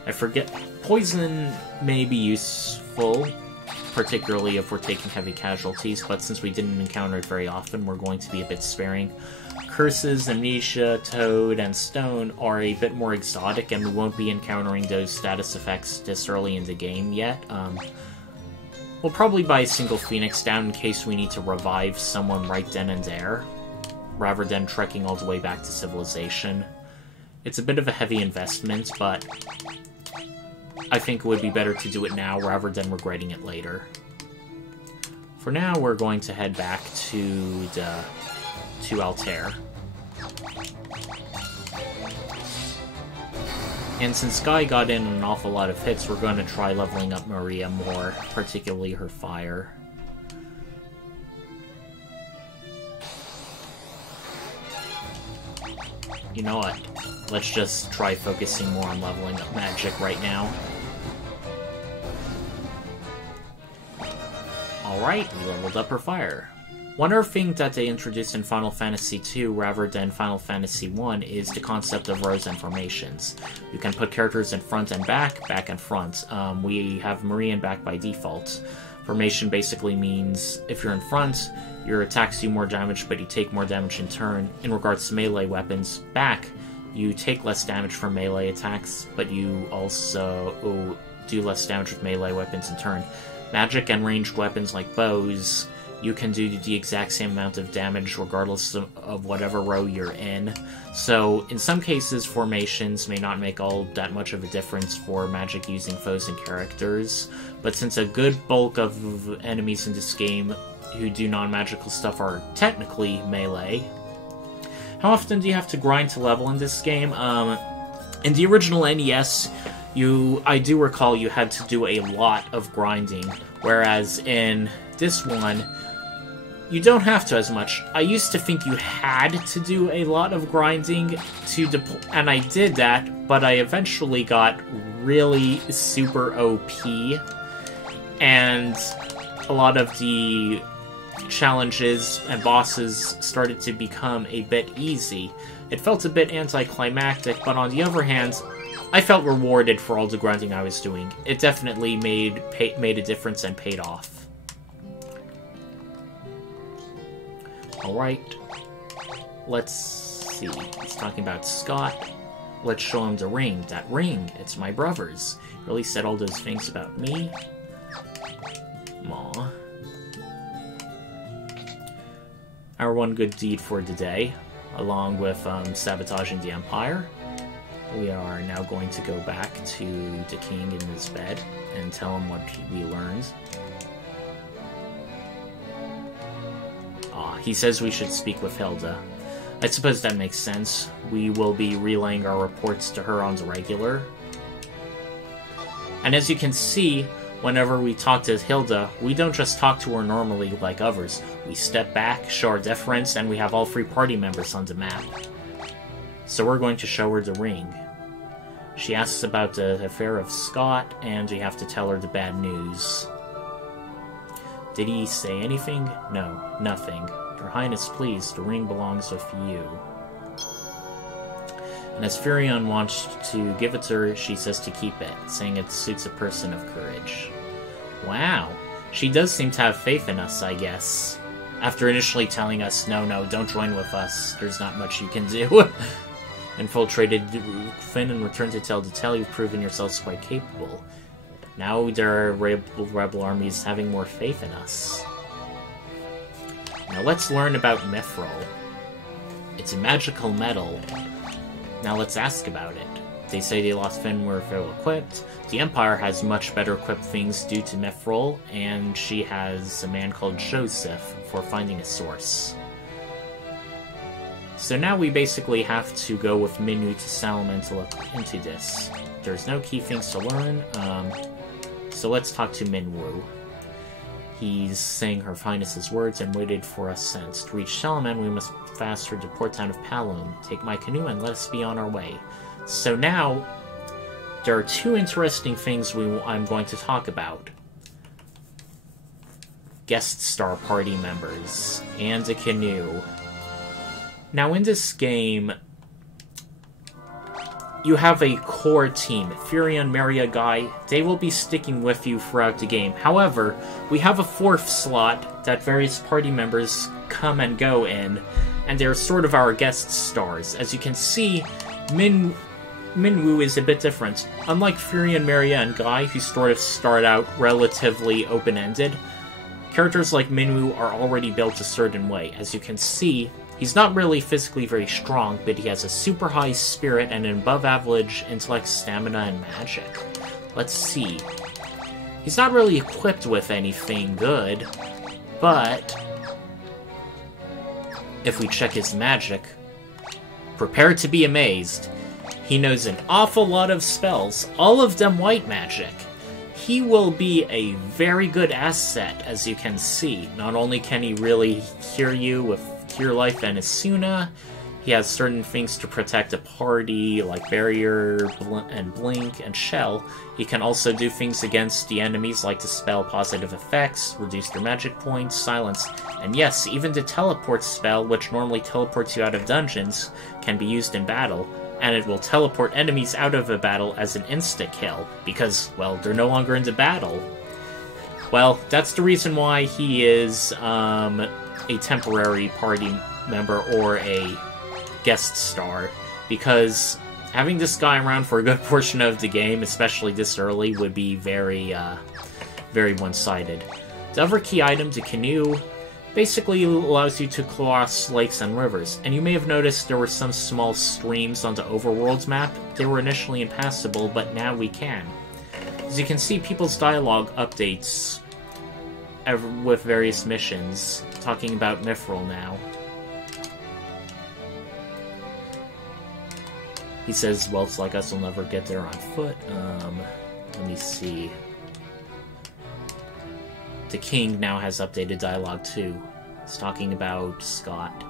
I forget, poison may be useful, particularly if we're taking heavy casualties, but since we didn't encounter it very often, we're going to be a bit sparing. Curses, Amnesia, Toad, and Stone are a bit more exotic, and we won't be encountering those status effects this early in the game yet. We'll probably buy a single Phoenix down in case we need to revive someone right then and there, rather than trekking all the way back to civilization. It's a bit of a heavy investment, but I think it would be better to do it now rather than regretting it later. For now, we're going to head back to Altair. And since Guy got in an awful lot of hits, we're going to try leveling up Maria more, particularly her fire. You know what? Let's just try focusing more on leveling up magic right now. Alright, we leveled up her fire. One other thing that they introduced in Final Fantasy II rather than Final Fantasy I is the concept of rows and formations. You can put characters in front and back and front. We have Marie in back by default. Formation basically means if you're in front, your attacks do more damage, but you take more damage in turn. In regards to melee weapons, back, you take less damage from melee attacks, but you also do less damage with melee weapons in turn. Magic and ranged weapons like bows, you can do the exact same amount of damage regardless of whatever row you're in. So, in some cases, formations may not make all that much of a difference for magic using foes and characters, but since a good bulk of enemies in this game who do non-magical stuff are technically melee, how often do you have to grind to level in this game? In the original NES, I do recall you had to do a lot of grinding, whereas in this one, you don't have to as much. I used to think you had to do a lot of grinding and I did that, but I eventually got really super OP, and a lot of the challenges and bosses started to become a bit easy. It felt a bit anticlimactic, but on the other hand, I felt rewarded for all the grinding I was doing. It definitely made a difference and paid off. Alright. Let's see. He's talking about Scott. Let's show him the ring. That ring, it's my brother's. He really said all those things about me. Aw. Our one good deed for the day, along with sabotaging the Empire. We are now going to go back to the king in his bed and tell him what we learned. He says we should speak with Hilda. I suppose that makes sense. We will be relaying our reports to her on the regular. And as you can see, whenever we talk to Hilda, we don't just talk to her normally like others. We step back, show our deference, and we have all 3 party members on the map. So we're going to show her the ring. She asks about the affair of Scott, and we have to tell her the bad news. Did he say anything? No, nothing. Your Highness, please, the ring belongs with you. And as Furion wants to give it to her, she says to keep it, saying it suits a person of courage. Wow, she does seem to have faith in us, I guess. After initially telling us, no, don't join with us, there's not much you can do. Infiltrated Fynn and returned to tell the tale, you've proven yourselves quite capable. Now there are rebel armies having more faith in us. Now let's learn about Mithril. It's a magical metal. Now let's ask about it. They say the Lost Fynn were well equipped. The Empire has much better equipped things due to Mithril, and she has a man called Joseph for finding a source. So now we basically have to go with Minwu to Salaman to look into this. There's no key things to learn, so let's talk to Minwu. He's saying Her Highness's words and waited for us since. To reach Salaman, we must fast through the port town of Palum. Take my canoe and let us be on our way. So now, there are 2 interesting things I'm going to talk about. Guest star party members, and a canoe. Now in this game, you have a core team. Furion, Maria, Guy, they will be sticking with you throughout the game. However, we have a 4th slot that various party members come and go in, and they're sort of our guest stars. As you can see, Minwu is a bit different. Unlike Furion, Maria, and Guy, who sort of start out relatively open-ended, characters like Minwu are already built a certain way. As you can see, he's not really physically very strong, but he has a super high spirit and an above-average intellect, stamina, and magic. Let's see. He's not really equipped with anything good, but if we check his magic, prepare to be amazed. He knows an awful lot of spells, all of them white magic. He will be a very good asset, as you can see. Not only can he really heal you with Cure Life and Asuna, he has certain things to protect a party, like Barrier, and Blink, and Shell. He can also do things against the enemies, like dispel positive effects, reduce their magic points, silence, and yes, even the teleport spell, which normally teleports you out of dungeons, can be used in battle, and it will teleport enemies out of a battle as an insta-kill, because, well, they're no longer in the battle. Well, that's the reason why he is, a temporary party member or a guest star, because having this guy around for a good portion of the game, especially this early, would be very, very one-sided. The other key item, the canoe, basically allows you to cross lakes and rivers, and you may have noticed there were some small streams on the Overworld's map. They were initially impassable, but now we can. As you can see, people's dialogue updates with various missions, talking about Mithril now. He says, "Welts like us will never get there on foot." Let me see. The king now has updated dialogue too. He's talking about Scott.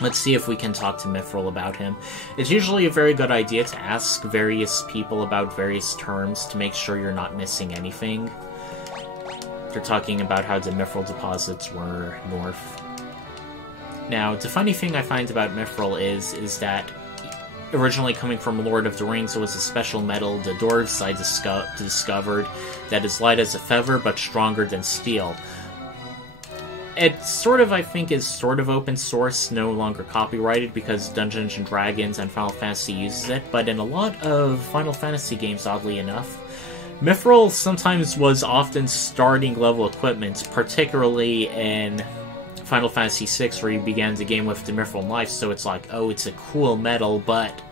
Let's see if we can talk to Mithril about him. It's usually a very good idea to ask various people about various terms to make sure you're not missing anything. They're talking about how the Mithril deposits were north. Now, the funny thing I find about Mithril is that originally coming from Lord of the Rings, it was a special metal the dwarves I discovered that is light as a feather but stronger than steel. It sort of, I think, is sort of open source, no longer copyrighted, because Dungeons & Dragons and Final Fantasy uses it, but in a lot of Final Fantasy games, oddly enough, Mithril sometimes was often starting level equipment, particularly in Final Fantasy VI, where you began the game with the Mithril knife, so it's like, oh, it's a cool metal, but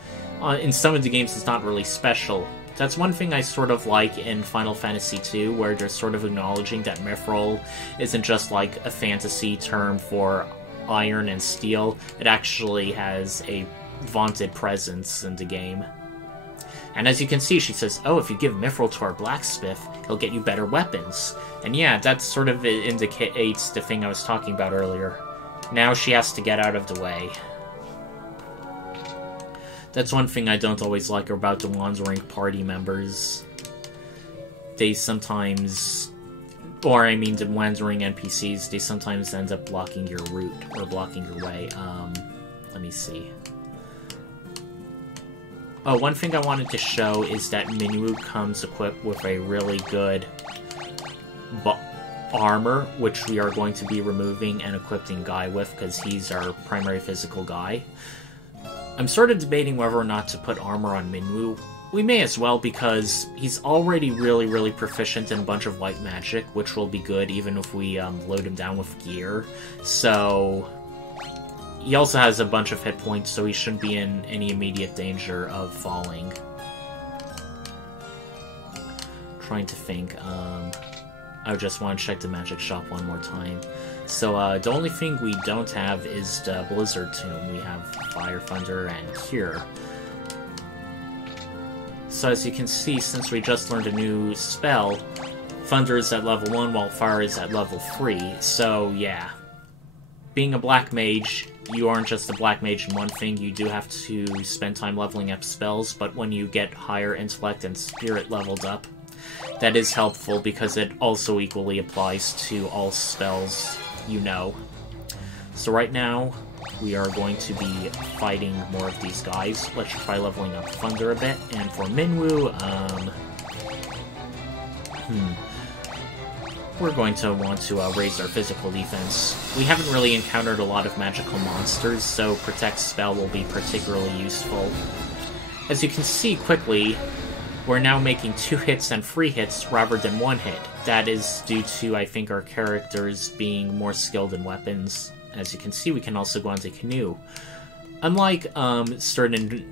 in some of the games it's not really special. That's one thing I sort of like in Final Fantasy II, where they're sort of acknowledging that Mithril isn't just like a fantasy term for iron and steel. It actually has a vaunted presence in the game. And as you can see, she says, "Oh, if you give Mithril to our blacksmith, he'll get you better weapons." And yeah, that sort of indicates the thing I was talking about earlier. Now she has to get out of the way. That's one thing I don't always like about the Wandering party members. They sometimes... Or, I mean, the Wandering NPCs, they sometimes end up blocking your route, or blocking your way. Let me see. Oh, one thing I wanted to show is that Minwu comes equipped with a really good armor, which we are going to be removing and equipping Guy with, because he's our primary physical guy. I'm sort of debating whether or not to put armor on Minwu. We may as well, because he's already really proficient in a bunch of white magic, which will be good even if we load him down with gear. So... He also has a bunch of hit points, so he shouldn't be in any immediate danger of falling. Trying to think, I just want to check the magic shop one more time. So, the only thing we don't have is the Blizzard Tomb. We have Fire, Thunder, and Cure. So as you can see, since we just learned a new spell, Thunder is at level 1 while Fire is at level 3, so yeah. Being a black mage, you aren't just a black mage in one thing, you do have to spend time leveling up spells, but when you get higher intellect and spirit leveled up, that is helpful because it also equally applies to all spells you know. So right now, we are going to be fighting more of these guys. Let's try leveling up Thunder a bit, and for Minwu, we're going to want to raise our physical defense. We haven't really encountered a lot of magical monsters, so Protect Spell will be particularly useful. As you can see quickly, we're now making 2 hits and 3 hits rather than 1 hit. That is due to, I think, our characters being more skilled in weapons. As you can see, we can also go onto Canoe. Unlike certain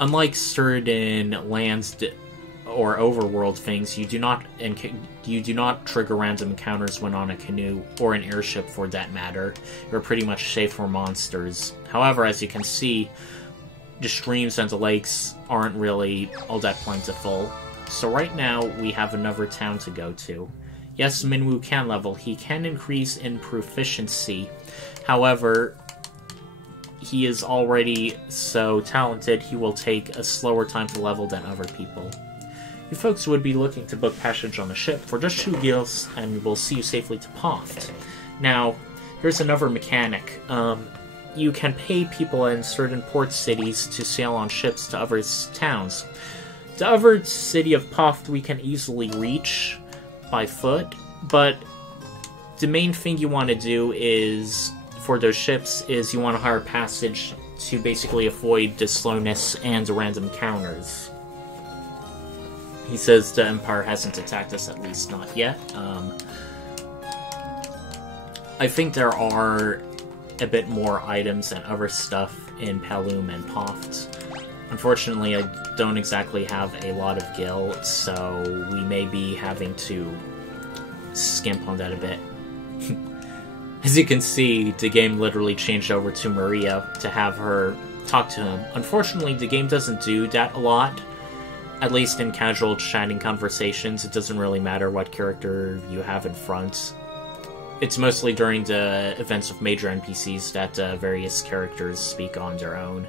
unlike certain lands or overworld things, you do not trigger random encounters when on a canoe, or an airship for that matter. You're pretty much safe for monsters. However, as you can see, the streams and the lakes aren't really all that plentiful. So right now, we have another town to go to. Yes, Minwu can level. He can increase in proficiency. However, he is already so talented, he will take a slower time to level than other people. You folks would be looking to book passage on a ship for just 2 gils, and we'll see you safely to Poft. Now, here's another mechanic. You can pay people in certain port cities to sail on ships to other towns. The other city of Poft we can easily reach by foot, but the main thing you want to do is, for those ships, is you want to hire passage to basically avoid the slowness and the random counters. He says the Empire hasn't attacked us, at least not yet. I think there are a bit more items and other stuff in Palum and Poft. Unfortunately, I don't exactly have a lot of gil, so we may be having to skimp on that a bit. As you can see, the game literally changed over to Maria to have her talk to him. Unfortunately, the game doesn't do that a lot. At least in casual chatting conversations, it doesn't really matter what character you have in front. It's mostly during the events of major NPCs that various characters speak on their own.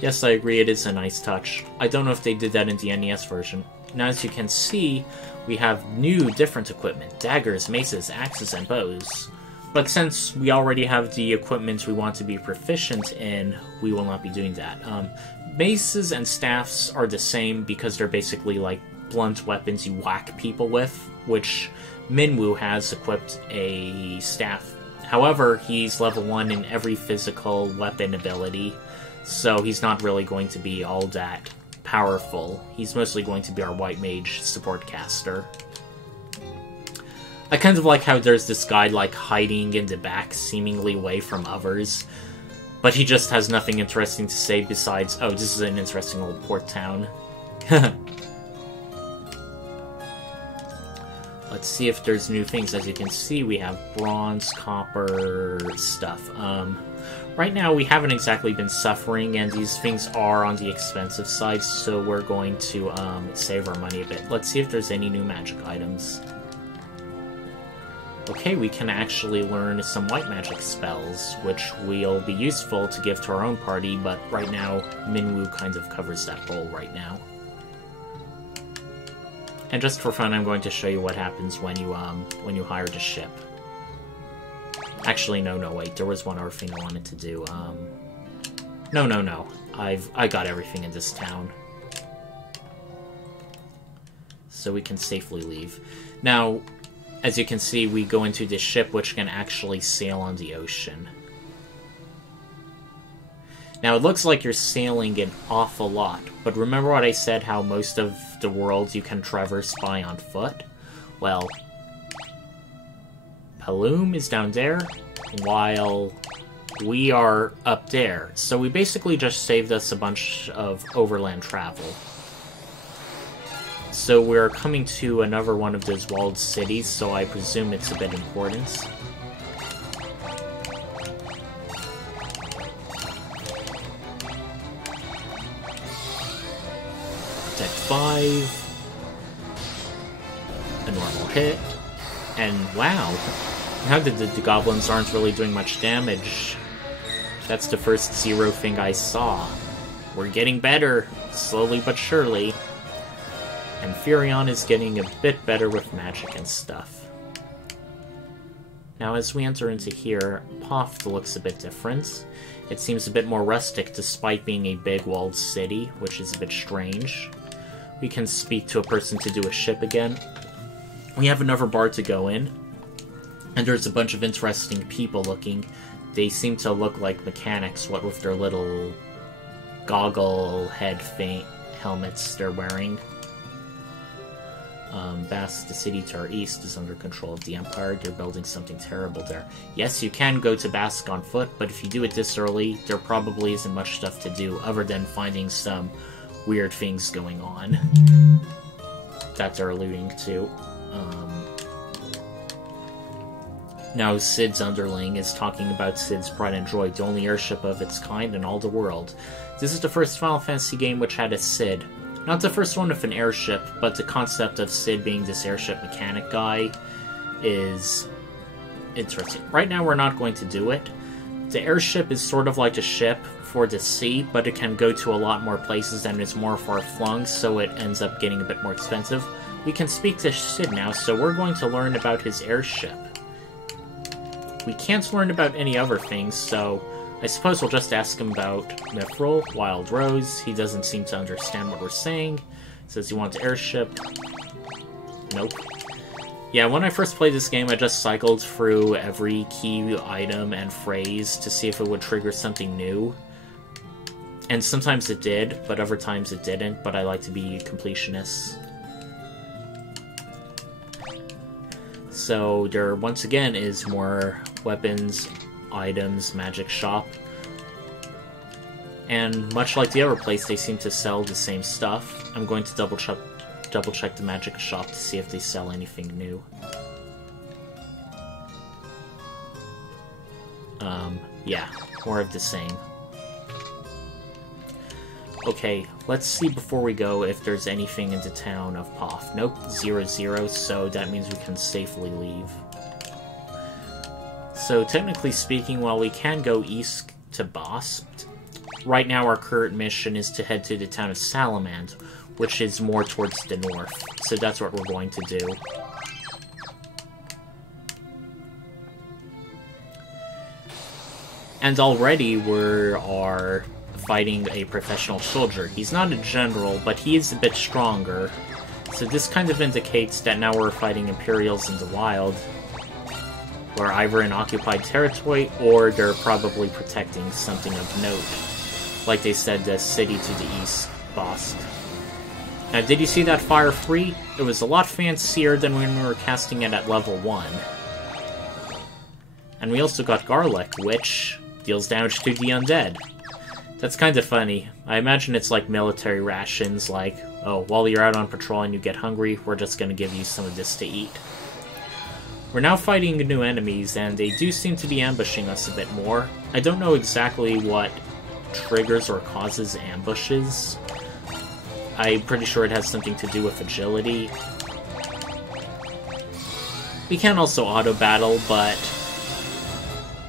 Yes, I agree, it is a nice touch. I don't know if they did that in the NES version. Now, as you can see, we have new, different equipment. Daggers, maces, axes, and bows. But since we already have the equipment we want to be proficient in, we will not be doing that. Maces and staffs are the same because they're basically like blunt weapons you whack people with, which Minwoo has equipped a staff. However, he's level 1 in every physical weapon ability, so he's not really going to be all that powerful. He's mostly going to be our white mage support caster. I kind of like how there's this guy like hiding in the back, seemingly away from others, but he just has nothing interesting to say besides, oh, this is an interesting old port town. Let's see if there's new things. As you can see, we have bronze, copper stuff. Right now, we haven't exactly been suffering, and these things are on the expensive side, so we're going to save our money a bit. Let's see if there's any new magic items. Okay, we can actually learn some white magic spells, which will be useful to give to our own party, but right now, Minwoo kind of covers that role right now. And just for fun, I'm going to show you what happens when you hire the ship. Actually, no, wait, there was one other thing I wanted to do. No. I got everything in this town. So we can safely leave. Now, as you can see, we go into this ship which can actually sail on the ocean. Now, it looks like you're sailing an awful lot, but remember what I said, how most of the world you can traverse by on foot? Well, Paloom is down there, while we are up there. So we basically just saved us a bunch of overland travel. So we're coming to another one of those walled cities, so I presume it's a bit important. Protect 5. A normal hit. And wow! Now that the goblins aren't really doing much damage. That's the first 0 thing I saw. We're getting better, slowly but surely. And Furion is getting a bit better with magic and stuff. Now as we enter into here, Poft looks a bit different. It seems a bit more rustic despite being a big walled city, which is a bit strange. We can speak to a person to do a ship again. We have another bar to go in. And there's a bunch of interesting people looking. They seem to look like mechanics, what with their little goggle head helmets they're wearing. Bast, the city to our east, is under control of the Empire. They're building something terrible there. Yes, you can go to Bask on foot, but if you do it this early, there probably isn't much stuff to do other than finding some weird things going on that they're alluding to. Now Cid's underling is talking about Cid's Pride and Joy, the only airship of its kind in all the world. This is the first Final Fantasy game which had a Cid. Not the first one with an airship, but the concept of Cid being this airship mechanic guy is interesting. Right now we're not going to do it. The airship is sort of like a ship for the sea, but it can go to a lot more places and it's more far-flung, so it ends up getting a bit more expensive. We can speak to Cid now, so we're going to learn about his airship. We can't learn about any other things, so I suppose we'll just ask him about Mithril, Wild Rose. He doesn't seem to understand what we're saying. Says he wants airship. Nope. Yeah, when I first played this game, I just cycled through every key item and phrase to see if it would trigger something new. And sometimes it did, but other times it didn't, but I like to be completionist. So there, once again, is more weapons, items, magic shop. And much like the other place, they seem to sell the same stuff. I'm going to double check the magic shop to see if they sell anything new. Yeah, more of the same. Okay, let's see before we go if there's anything in the town of Poth. Nope, 0-0, so that means we can safely leave. So, technically speaking, while we can go east to Bospt, right now our current mission is to head to the town of Salamand, which is more towards the north. So that's what we're going to do. And already we are fighting a professional soldier. He's not a general, but he is a bit stronger. So this kind of indicates that now we're fighting Imperials in the wild. We're either in occupied territory, or they're probably protecting something of note. Like they said, the city to the east, Bosk. Now, did you see that fire free? It was a lot fancier than when we were casting it at level 1. And we also got Garlic, which deals damage to the undead. That's kind of funny. I imagine it's like military rations, like, oh, while you're out on patrol and you get hungry, we're just gonna give you some of this to eat. We're now fighting new enemies, and they do seem to be ambushing us a bit more. I don't know exactly what triggers or causes ambushes. I'm pretty sure it has something to do with agility. We can also auto-battle, but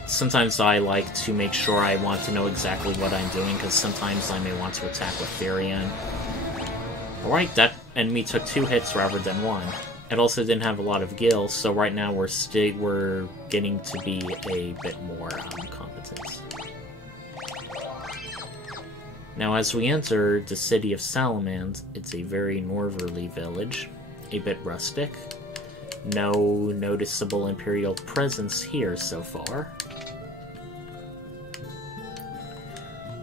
sometimes I like to make sure I want to know exactly what I'm doing, because sometimes I may want to attack with Therion. Alright, that enemy took 2 hits rather than 1. It also didn't have a lot of gills, so right now we're getting to be a bit more competent. Now, as we enter the city of Salamand, it's a very northerly village, a bit rustic. No noticeable Imperial presence here so far.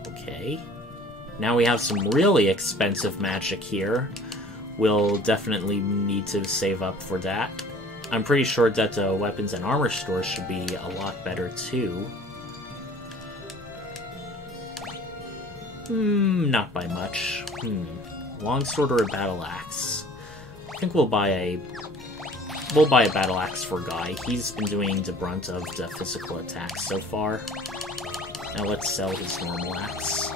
Okay. Now we have some really expensive magic here. We'll definitely need to save up for that. I'm pretty sure that the weapons and armor stores should be a lot better too. Not by much. Longsword or a battle axe? I think we'll buy a battle axe for Guy. He's been doing the brunt of the physical attacks so far. Now let's sell his normal axe.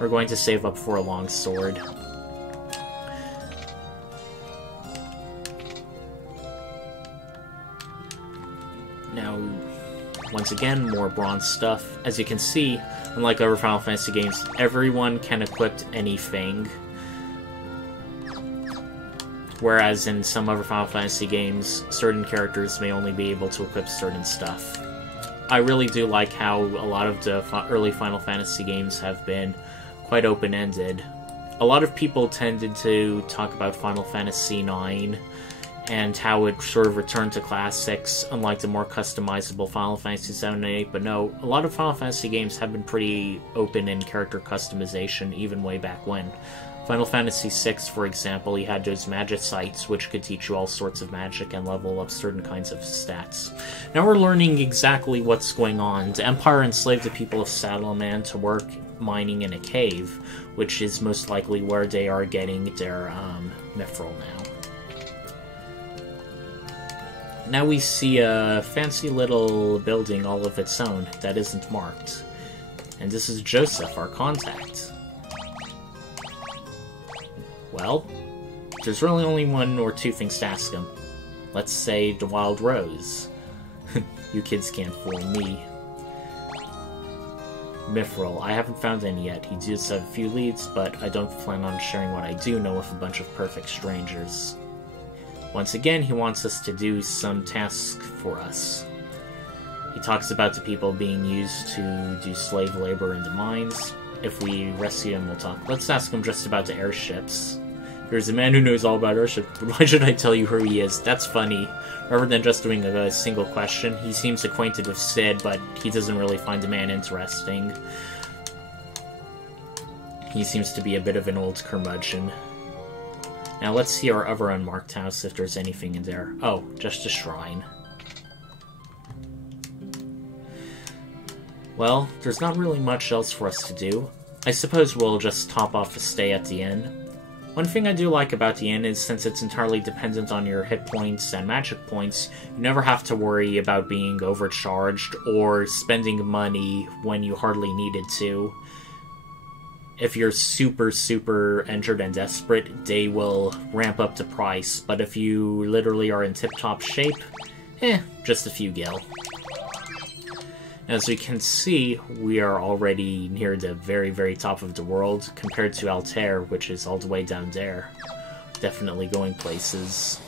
We're going to save up for a longsword. Now, once again, more bronze stuff. As you can see, unlike other Final Fantasy games, everyone can equip anything. Whereas in some other Final Fantasy games, certain characters may only be able to equip certain stuff. I really do like how a lot of the early Final Fantasy games have been quite open-ended. A lot of people tended to talk about Final Fantasy IX and how it sort of returned to classics, unlike the more customizable Final Fantasy VII and 8, but no, a lot of Final Fantasy games have been pretty open in character customization, even way back when. Final Fantasy VI, for example, you had those Magicites, which could teach you all sorts of magic and level up certain kinds of stats. Now we're learning exactly what's going on. The Empire enslaved the people of Salamand to work mining in a cave, which is most likely where they are getting their mithril now. Now we see a fancy little building all of its own that isn't marked. And this is Joseph, our contact. Well, there's really only 1 or 2 things to ask him. Let's say the Wild Rose. You kids can't fool me. Mithril. I haven't found any yet. He does have a few leads, but I don't plan on sharing what I do know with a bunch of perfect strangers. Once again, he wants us to do some tasks for us. He talks about the people being used to do slave labor in the mines. If we rescue him, we'll talk. Let's ask him just about the airships. There's a man who knows all about airships, but why should I tell you who he is? That's funny. Rather than just doing a single question, he seems acquainted with Sid, but he doesn't really find the man interesting. He seems to be a bit of an old curmudgeon. Now let's see our other unmarked house, if there's anything in there. Oh, just a shrine. Well, there's not really much else for us to do. I suppose we'll just top off a stay at the inn. One thing I do like about the inn is since it's entirely dependent on your hit points and magic points, you never have to worry about being overcharged or spending money when you hardly needed to. If you're super injured and desperate, they will ramp up the price, but if you literally are in tip-top shape, just a few gil. As we can see, we are already near the very top of the world, compared to Altair, which is all the way down there. Definitely going places.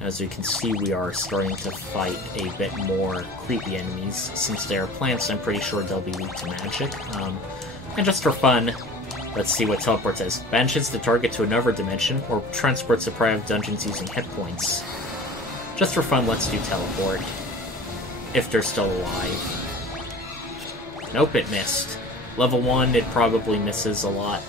As we can see, we are starting to fight a bit more creepy enemies. Since they are plants, I'm pretty sure they'll be weak to magic. And just for fun, let's see what teleport does. Banishes the target to another dimension, or transports a prey of dungeons using hit points. Just for fun, let's do teleport. If they're still alive. Nope, it missed. Level 1, it probably misses a lot.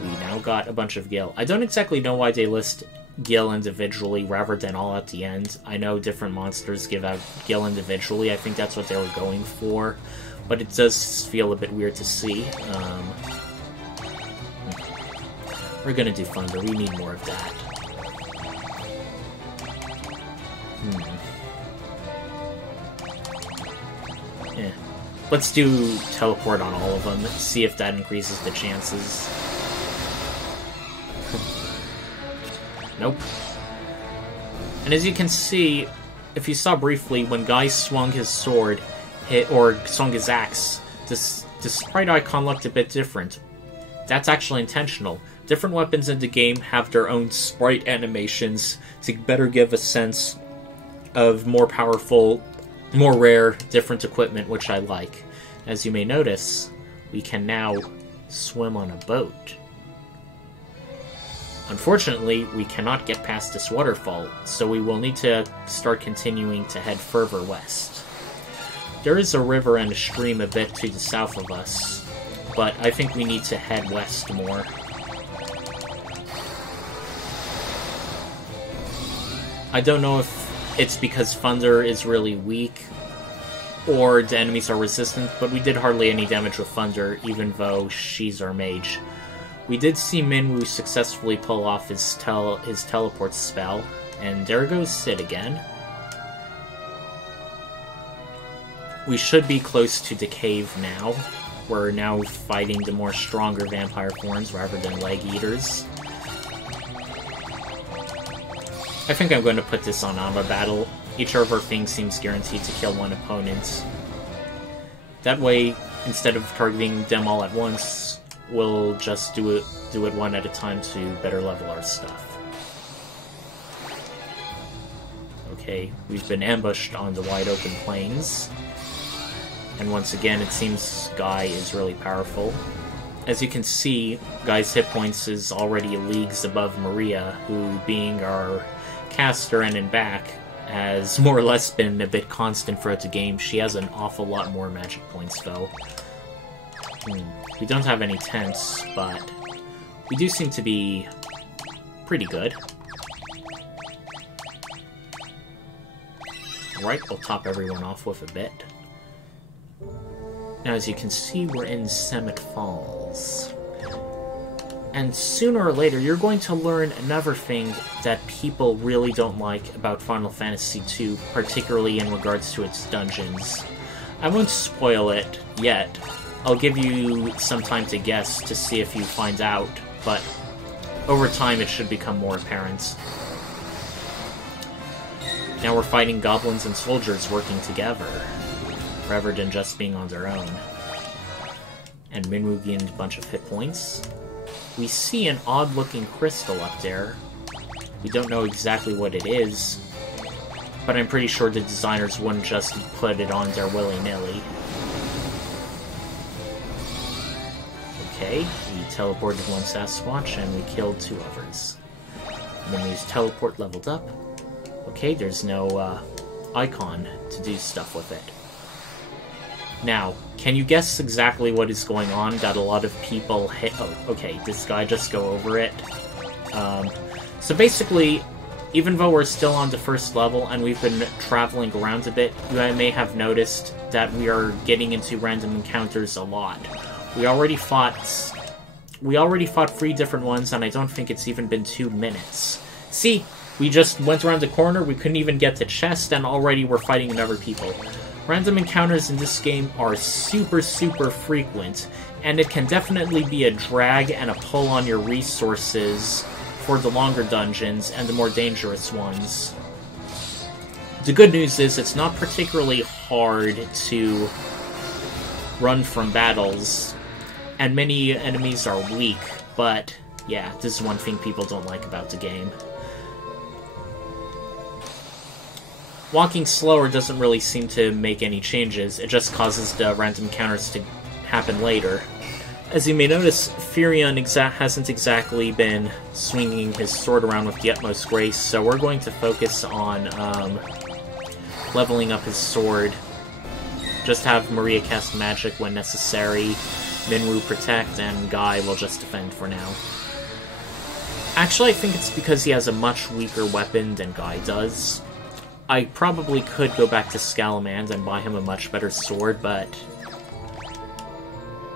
We now got a bunch of gil. I don't exactly know why they list gil individually rather than all at the end. I know different monsters give out gil individually. I think that's what they were going for. But it does feel a bit weird to see. We're gonna do Thunder. We need more of that. Let's do teleport on all of them, see if that increases the chances. Nope. And as you can see, if you saw briefly, when Guy swung his sword, swung his axe, the sprite icon looked a bit different. That's actually intentional. Different weapons in the game have their own sprite animations to better give a sense of more powerful, more rare, different equipment, which I like. As you may notice, we can now swim on a boat. Unfortunately, we cannot get past this waterfall, so we will need to start continuing to head further west. There is a river and a stream a bit to the south of us, but I think we need to head west more. I don't know if it's because Thunder is really weak, or the enemies are resistant, but we did hardly any damage with Thunder, even though she's our mage. We did see Minwoo successfully pull off his teleport spell, and there goes Sid again. We should be close to the cave now. We're now fighting the more stronger vampire forms rather than leg eaters. I think I'm going to put this on Amba Battle. Each of our things seems guaranteed to kill one opponent. That way, instead of targeting them all at once, we'll just do it one at a time to better level our stuff. Okay, we've been ambushed on the wide open plains. And once again, it seems Guy is really powerful. As you can see, Guy's hit points is already leagues above Maria, who, being our caster and in back, has more or less been a bit constant throughout the game. She has an awful lot more magic points, though. We don't have any tents, but we do seem to be pretty good. Alright, we'll top everyone off with a bit. Now, as you can see, we're in Summit Falls. And sooner or later, you're going to learn another thing that people really don't like about Final Fantasy II, particularly in regards to its dungeons. I won't spoil it yet. I'll give you some time to guess to see if you find out, but over time it should become more apparent. Now we're fighting goblins and soldiers working together, rather than just being on their own. And Minwoo gained a bunch of hit points. We see an odd-looking crystal up there. We don't know exactly what it is, but I'm pretty sure the designers wouldn't just put it on there willy-nilly. Okay, we teleported one Sasquatch and we killed two others. Minwoo's teleport leveled up. Okay, there's no icon to do stuff with it. Now, can you guess exactly what is going on that a lot of people hit? Oh, okay, this guy just go over it. So basically, even though we're still on the first level and we've been traveling around a bit, you may have noticed that we are getting into random encounters a lot. We already fought 3 different ones, and I don't think it's even been 2 minutes. See, we just went around the corner, we couldn't even get to chest, and already we're fighting another people. Random encounters in this game are super, super frequent, and it can definitely be a drag and a pull on your resources for the longer dungeons and the more dangerous ones. The good news is it's not particularly hard to run from battles, and many enemies are weak, but yeah, this is one thing people don't like about the game. Walking slower doesn't really seem to make any changes, it just causes the random encounters to happen later. As you may notice, Firion hasn't exactly been swinging his sword around with the utmost grace, so we're going to focus on leveling up his sword. Just have Maria cast magic when necessary, Minwu protect, and Guy will just defend for now. Actually, I think it's because he has a much weaker weapon than Guy does. I probably could go back to Scalamand and buy him a much better sword, but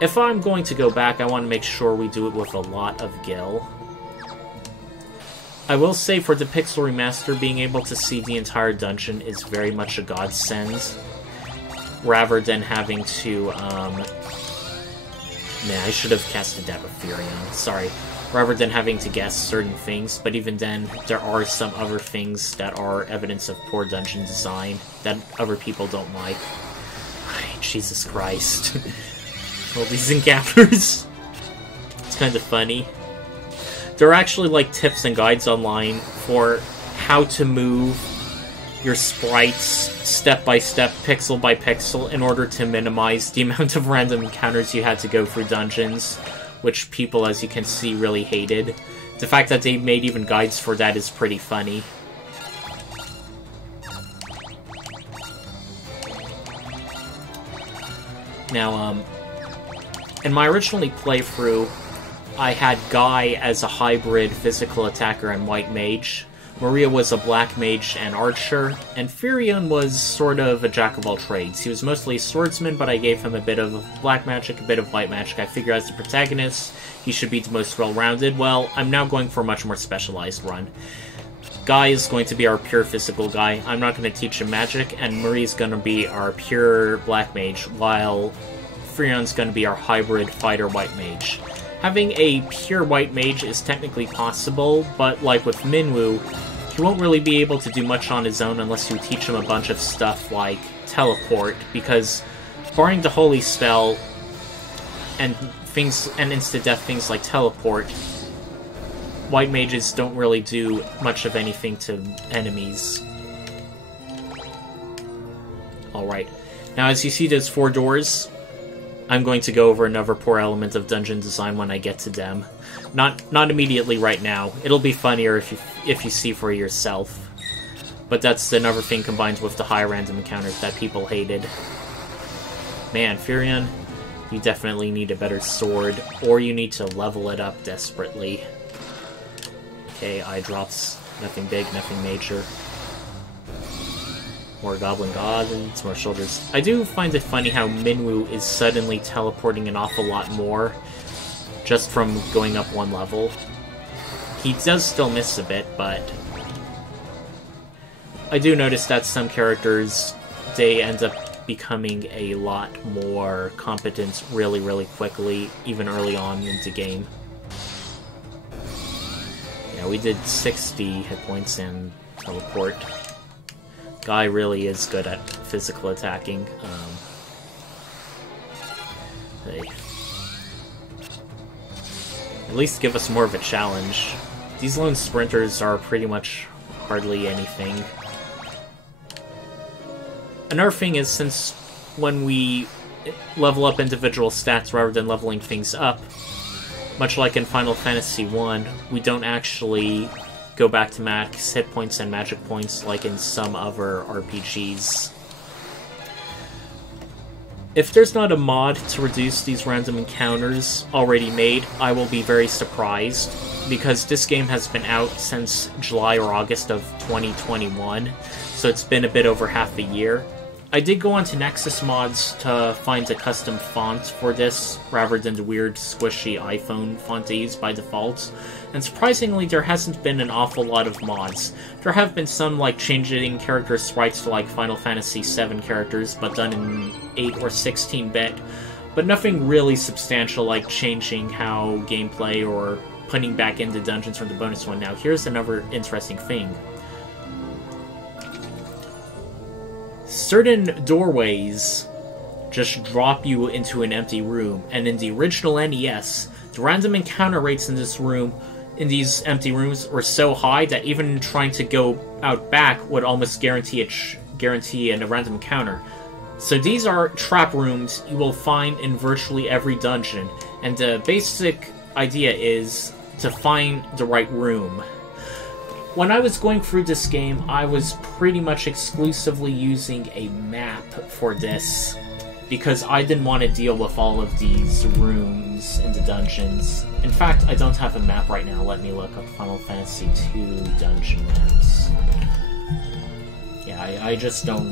if I'm going to go back, I want to make sure we do it with a lot of Gil. I will say for the Pixel Remaster, being able to see the entire dungeon is very much a godsend, rather than having to, I should have casted that with Firion, sorry. Rather than having to guess certain things, but even then, there are some other things that are evidence of poor dungeon design that other people don't like. Jesus Christ. All these encounters. It's kind of funny. There are actually, like, tips and guides online for how to move your sprites step by step, pixel by pixel, in order to minimize the amount of random encounters you had to go through dungeons, which people, as you can see, really hated. The fact that they made even guides for that is pretty funny. Now, in my original playthrough, I had Guy as a hybrid physical attacker and white mage. Maria was a black mage and archer, and Firion was sort of a jack-of-all-trades. He was mostly a swordsman, but I gave him a bit of black magic, a bit of white magic. I figure as the protagonist, he should be the most well-rounded. Well, I'm now going for a much more specialized run. Guy is going to be our pure physical guy. I'm not going to teach him magic, and Maria's going to be our pure black mage, while Firion's going to be our hybrid fighter white mage. Having a pure white mage is technically possible, but like with Minwu, he won't really be able to do much on his own unless you teach him a bunch of stuff like teleport, because barring the holy spell and insta-death things like teleport, white mages don't really do much of anything to enemies. Alright, now as you see those 4 doors, I'm going to go over another poor element of dungeon design when I get to them. Not immediately right now. It'll be funnier if you see for yourself. But that's another thing combined with the high random encounters that people hated. Man, Firion, you definitely need a better sword, or you need to level it up desperately. Okay, eye drops. Nothing big, nothing major. More Goblin Goblins, more shoulders. I do find it funny how Minwu is suddenly teleporting an awful lot more just from going up 1 level. He does still miss a bit, but I do notice that some characters, they end up becoming a lot more competent really, really quickly, even early on in the game. Yeah, we did 60 hit points and teleport. Guy really is good at physical attacking. At least give us more of a challenge. These lone sprinters are pretty much hardly anything. Another thing is, since when we level up individual stats rather than leveling things up, much like in Final Fantasy I, we don't actually go back to max hit points and magic points like in some other RPGs. If there's not a mod to reduce these random encounters already made, I will be very surprised, because this game has been out since July or August of 2021, so it's been a bit over half a year. I did go onto Nexus Mods to find a custom font for this, rather than the weird squishy iPhone font they use by default. And surprisingly, there hasn't been an awful lot of mods. There have been some, like, changing character sprites to, like, Final Fantasy VII characters, but done in 8 or 16-bit. But nothing really substantial, like changing how gameplay or putting back in the dungeons from the bonus one. Now, here's another interesting thing. Certain doorways just drop you into an empty room, and in the original NES, the random encounter rates in this room, in these empty rooms, were so high that even trying to go out back would almost guarantee a random encounter. So these are trap rooms you will find in virtually every dungeon, and the basic idea is to find the right room. When I was going through this game, I was pretty much exclusively using a map for this, because I didn't want to deal with all of these rooms in the dungeons. In fact, I don't have a map right now. Let me look up Final Fantasy II dungeon maps. Yeah, I just don't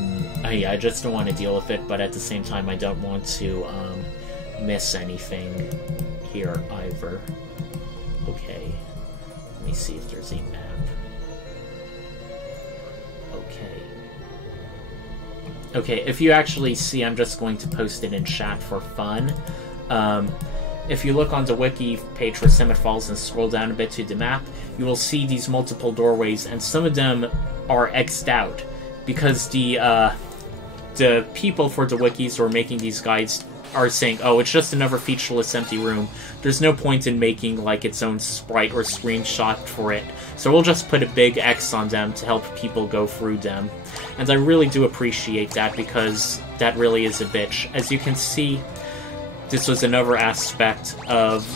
want to deal with it, but at the same time, I don't want to miss anything here either. Okay, let me see if there's a map. Okay, if you actually see, I'm just going to post it in chat for fun. If you look on the wiki page for Summit Falls and scroll down a bit to the map, you will see these multiple doorways, and some of them are X'd out, because the people for the wikis who are making these guides are saying, oh, it's just another featureless empty room. There's no point in making, like, its own sprite or screenshot for it, so we'll just put a big X on them to help people go through them. And I really do appreciate that, because that really is a bitch. As you can see, this was another aspect of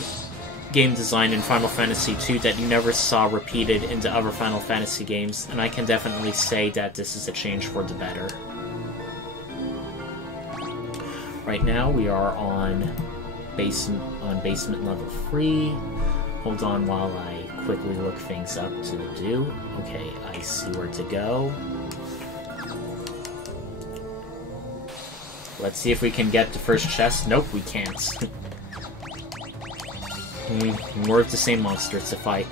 game design in Final Fantasy II that you never saw repeated in the other Final Fantasy games, and I can definitely say that this is a change for the better. Right now we are on basement level 3. Hold on while I quickly look things up to do. Okay, I see where to go. Let's see if we can get the first chest. Nope, we can't. More of the same monsters to fight.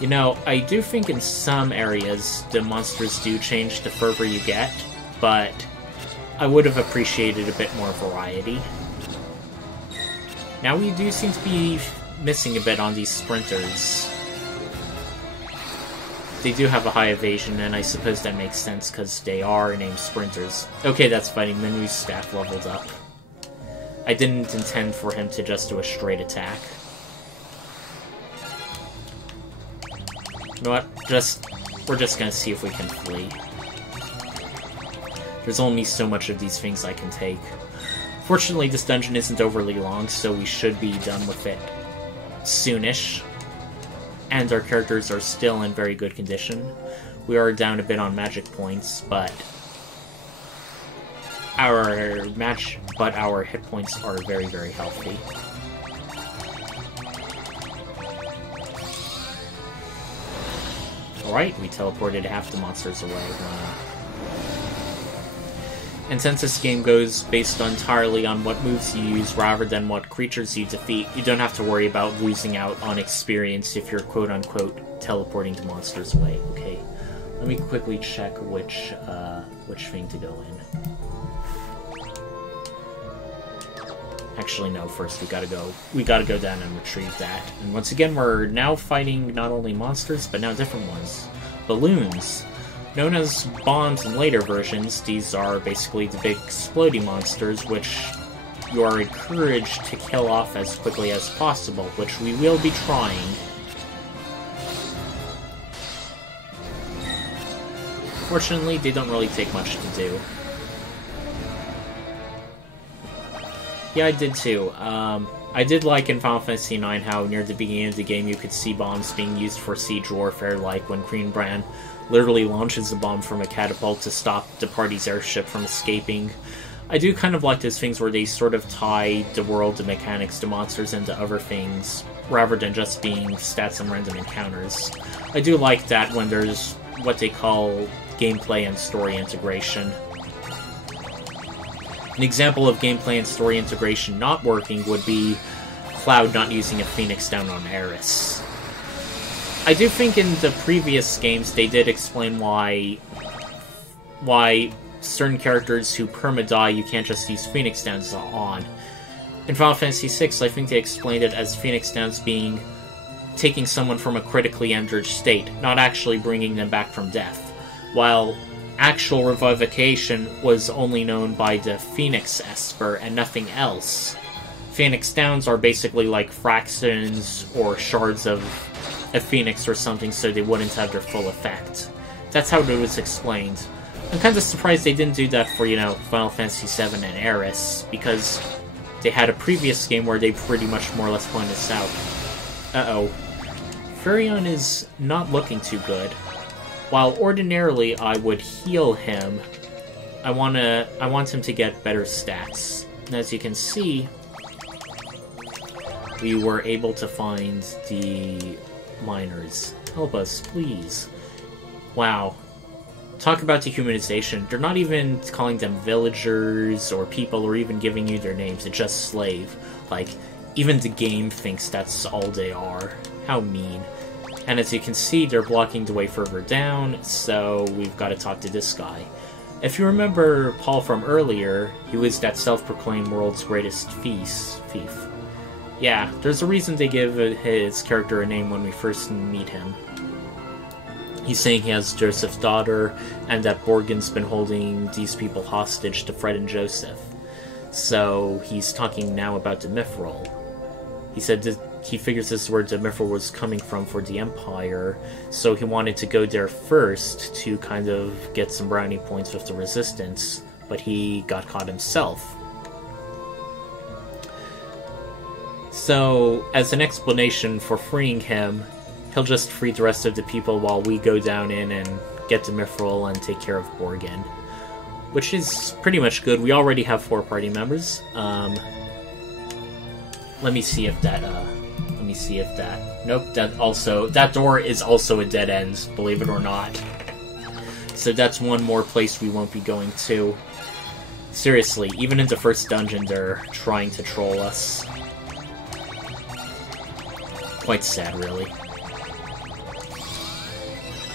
You know, I do think in some areas the monsters do change the further you get, but I would have appreciated a bit more variety. Now we do seem to be missing a bit on these sprinters. They do have a high evasion, and I suppose that makes sense because they are named sprinters. Okay, that's funny. Minu's staff leveled up. I didn't intend for him to just do a straight attack. You know what? We're just gonna see if we can flee. There's only so much of these things I can take. Fortunately, this dungeon isn't overly long, so we should be done with it soonish. And our characters are still in very good condition. We are down a bit on magic points, but our hit points are very, very healthy. Alright, we teleported half the monsters away. And since this game goes based entirely on what moves you use rather than what creatures you defeat, you don't have to worry about losing out on experience if you're quote-unquote teleporting the monsters away. Okay, let me quickly check which thing to go in. Actually, no, first we gotta go down and retrieve that. And once again, we're now fighting not only monsters, but now different ones. Balloons. Known as bombs in later versions, these are basically the big exploding monsters, which you are encouraged to kill off as quickly as possible, which we will be trying. Fortunately, they don't really take much to do. Yeah, I did too. I did like in Final Fantasy IX how near the beginning of the game you could see bombs being used for siege warfare, like when Greenbrand literally launches a bomb from a catapult to stop the party's airship from escaping. I do kind of like those things where they sort of tie the world, the mechanics, the monsters, into other things, rather than just being stats and random encounters. I do like that when there's what they call gameplay and story integration. An example of gameplay and story integration not working would be Cloud not using a Phoenix down on Eris. I do think in the previous games they did explain why certain characters who perma-die you can't just use Phoenix Downs on. In Final Fantasy VI, I think they explained it as Phoenix Downs being taking someone from a critically injured state, not actually bringing them back from death, while actual revivification was only known by the Phoenix Esper and nothing else. Phoenix Downs are basically like fractions or shards of a phoenix or something, so they wouldn't have their full effect. That's how it was explained. I'm kind of surprised they didn't do that for, Final Fantasy VII and Eris, because they had a previous game where they pretty much more or less pointed this out. Uh-oh. Furion is not looking too good. While ordinarily I would heal him, I want him to get better stats. And as you can see, we were able to find the miners. Help us, please. Wow. Talk about dehumanization. They're not even calling them villagers or people or even giving you their names. It's just slave. Like, even the game thinks that's all they are. How mean. And as you can see, they're blocking the way further down, so we've got to talk to this guy. If you remember Paul from earlier, he was that self-proclaimed world's greatest thief. Yeah, there's a reason they give his character a name when we first meet him. He's saying he has Joseph's daughter, and that Borgen's been holding these people hostage to Fred and Joseph. So he's talking now about the Mithril. He said he figures this is where the Mithril was coming from for the Empire, so he wanted to go there first to kind of get some brownie points with the Resistance, but he got caught himself. So, as an explanation for freeing him, he'll just free the rest of the people while we go down in and get the Mithril and take care of Borgen. Which is pretty much good. We already have 4 party members. Let me see if that, nope, that door is also a dead end, believe it or not. So that's one more place we won't be going to. Seriously, even in the first dungeon, they're trying to troll us. Quite sad, really.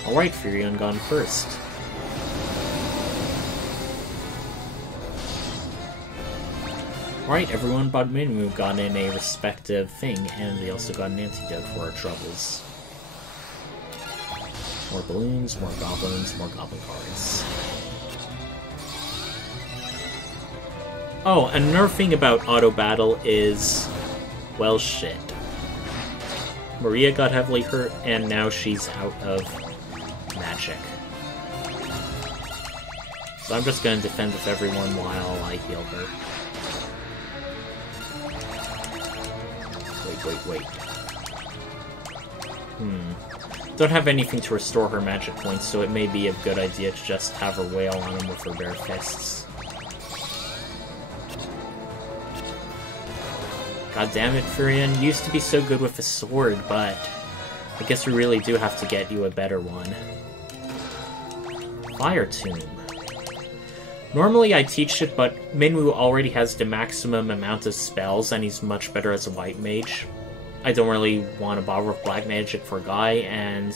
Alright, Furion gone first. Alright, everyone but Minwu got in a respective thing, and they also got an antidote for our troubles. More balloons, more goblins, more goblin cards. Oh, another thing about auto battle is, well, shit. Maria got heavily hurt, and now she's out of magic. So I'm just gonna defend with everyone while I heal her. Wait. Don't have anything to restore her magic points, so it may be a good idea to just have her wail on him with her bare fists. God damn it, Furion. You used to be so good with a sword, but I guess we really do have to get you a better one. Fire Tomb. Normally I teach it, but Minwu already has the maximum amount of spells, and he's much better as a white mage. I don't really want to bother with black magic for Guy, and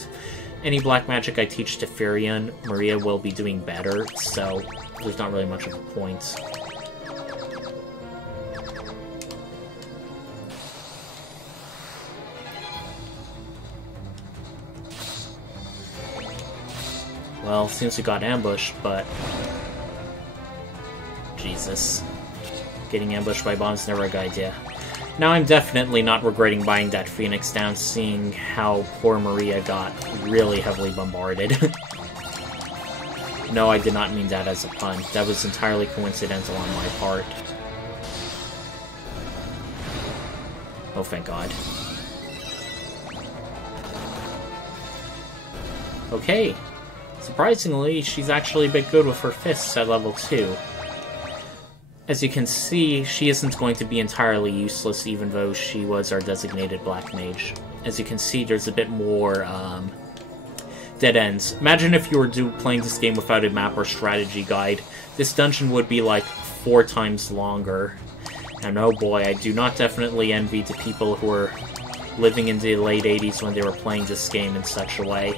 any black magic I teach to Furion, Maria will be doing better, so there's not really much of a point. Well, seems we got ambushed, but... Jesus. Getting ambushed by bombs never a good idea. Now I'm definitely not regretting buying that Phoenix down, seeing how poor Maria got really heavily bombarded. No, I did not mean that as a pun. That was entirely coincidental on my part. Oh, thank God. Okay. Surprisingly, she's actually a bit good with her fists at level 2. As you can see, she isn't going to be entirely useless even though she was our designated black mage. As you can see, there's a bit more dead ends. Imagine if you were playing this game without a map or strategy guide. This dungeon would be like 4 times longer. And oh boy, I do not definitely envy the people who were living in the late 80s when they were playing this game in such a way.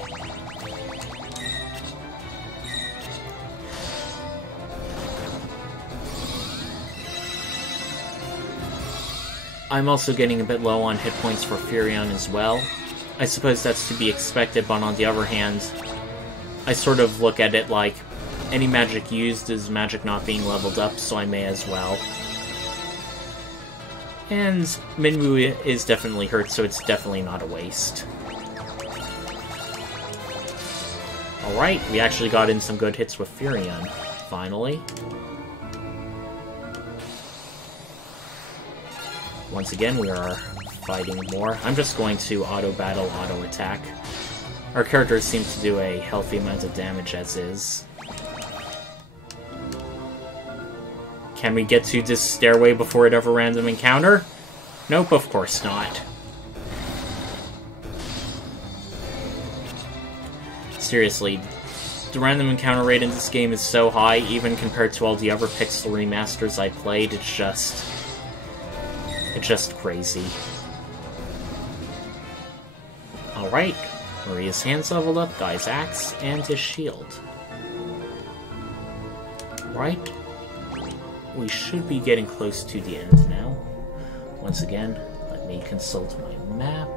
I'm also getting a bit low on hit points for Furion as well. I suppose that's to be expected, but on the other hand, I sort of look at it like any magic used is magic not being leveled up, so I may as well. And Minwu is definitely hurt, so it's definitely not a waste. Alright, we actually got in some good hits with Furion, finally. Once again, we are fighting more. I'm just going to auto-battle, auto-attack. Our characters seem to do a healthy amount of damage as is. Can we get to this stairway before it ever random encounter? Nope, of course not. Seriously, the random encounter rate in this game is so high, even compared to all the other pixel remasters I played, it's just crazy. Alright, Maria's hands leveled up, Guy's axe, and his shield. Right? We should be getting close to the end now. Once again, let me consult my map.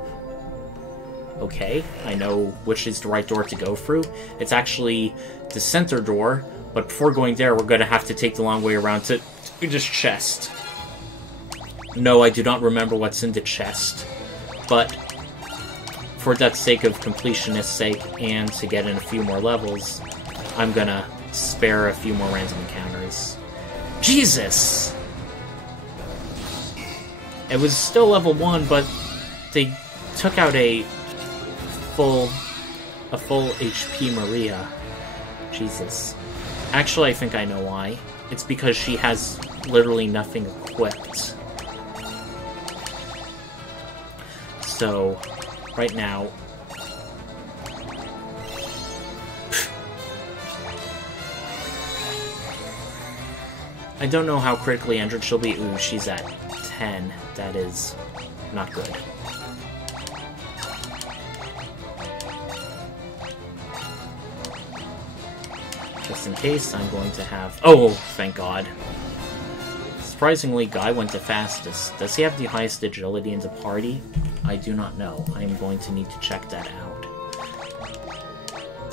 Okay, I know which is the right door to go through. It's actually the center door, but before going there, we're going to have to take the long way around to this chest. No, I do not remember what's in the chest, but for that sake of completionist's sake, and to get in a few more levels, I'm gonna spare a few more random encounters. Jesus! It was still level 1, but they took out a full HP Maria. Jesus. Actually, I think I know why. It's because she has literally nothing equipped. So, right now... I don't know how critically injured she'll be. Ooh, she's at 10. That is not good. Just in case, I'm going to have... Oh, thank God. Surprisingly, Guy went the fastest. Does he have the highest agility in the party? I do not know. I am going to need to check that out.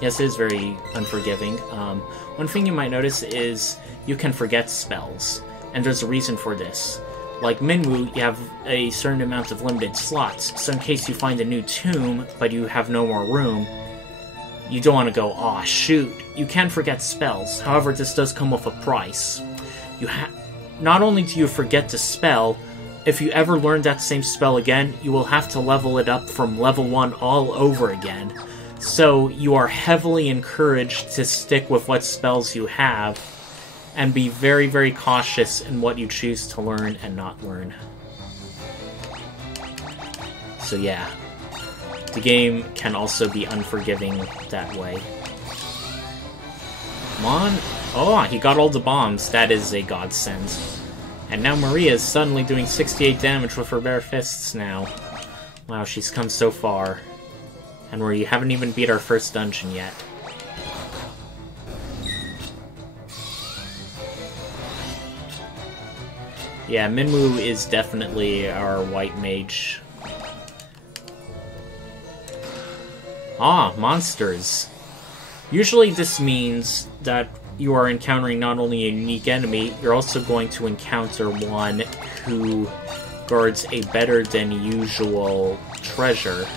Yes, it is very unforgiving. One thing you might notice is you can forget spells, and there's a reason for this. Like Minwu, you have a certain amount of limited slots, so in case you find a new tomb, but you have no more room, you don't want to go, aw, shoot. You can forget spells, however, this does come with a price. Not only do you forget the spell, if you ever learn that same spell again, you will have to level it up from level 1 all over again. So you are heavily encouraged to stick with what spells you have, and be very, very cautious in what you choose to learn and not learn. So yeah, the game can also be unforgiving that way. Come on. Oh, he got all the bombs. That is a godsend. And now Maria is suddenly doing 68 damage with her bare fists now. Wow, she's come so far. And we haven't even beat our first dungeon yet. Yeah, Minwu is definitely our white mage. Ah, monsters. Usually this means that you are encountering not only a unique enemy, you're also going to encounter one who guards a better than usual treasure.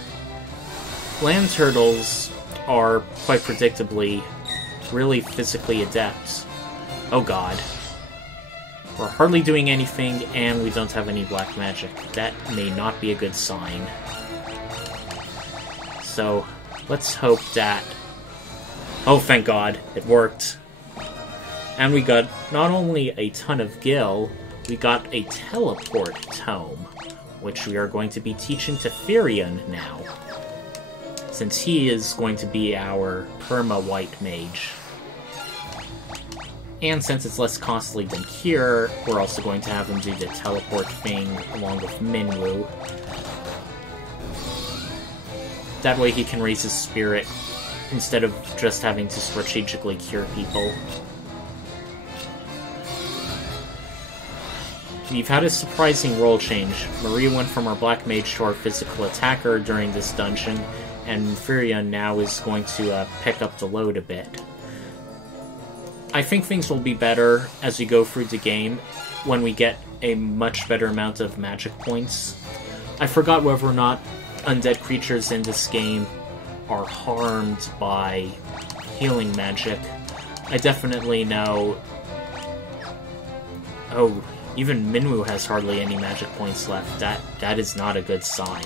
Land turtles are, quite predictably, really physically adept. Oh god. We're hardly doing anything, and we don't have any black magic. That may not be a good sign. So, let's hope that... Oh, thank God, it worked. And we got not only a ton of gil, we got a teleport tome, which we are going to be teaching to Furion now, since he is going to be our perma-white mage. And since it's less costly than Cure, we're also going to have him do the teleport thing along with Minwu. That way he can raise his spirit instead of just having to strategically cure people. We've had a surprising role change. Maria went from our Black Mage to our physical attacker during this dungeon, and Furia now is going to pick up the load a bit. I think things will be better as we go through the game when we get a much better amount of magic points. I forgot whether or not undead creatures in this game are harmed by healing magic. I definitely know... Oh, even Minwu has hardly any magic points left. That is not a good sign.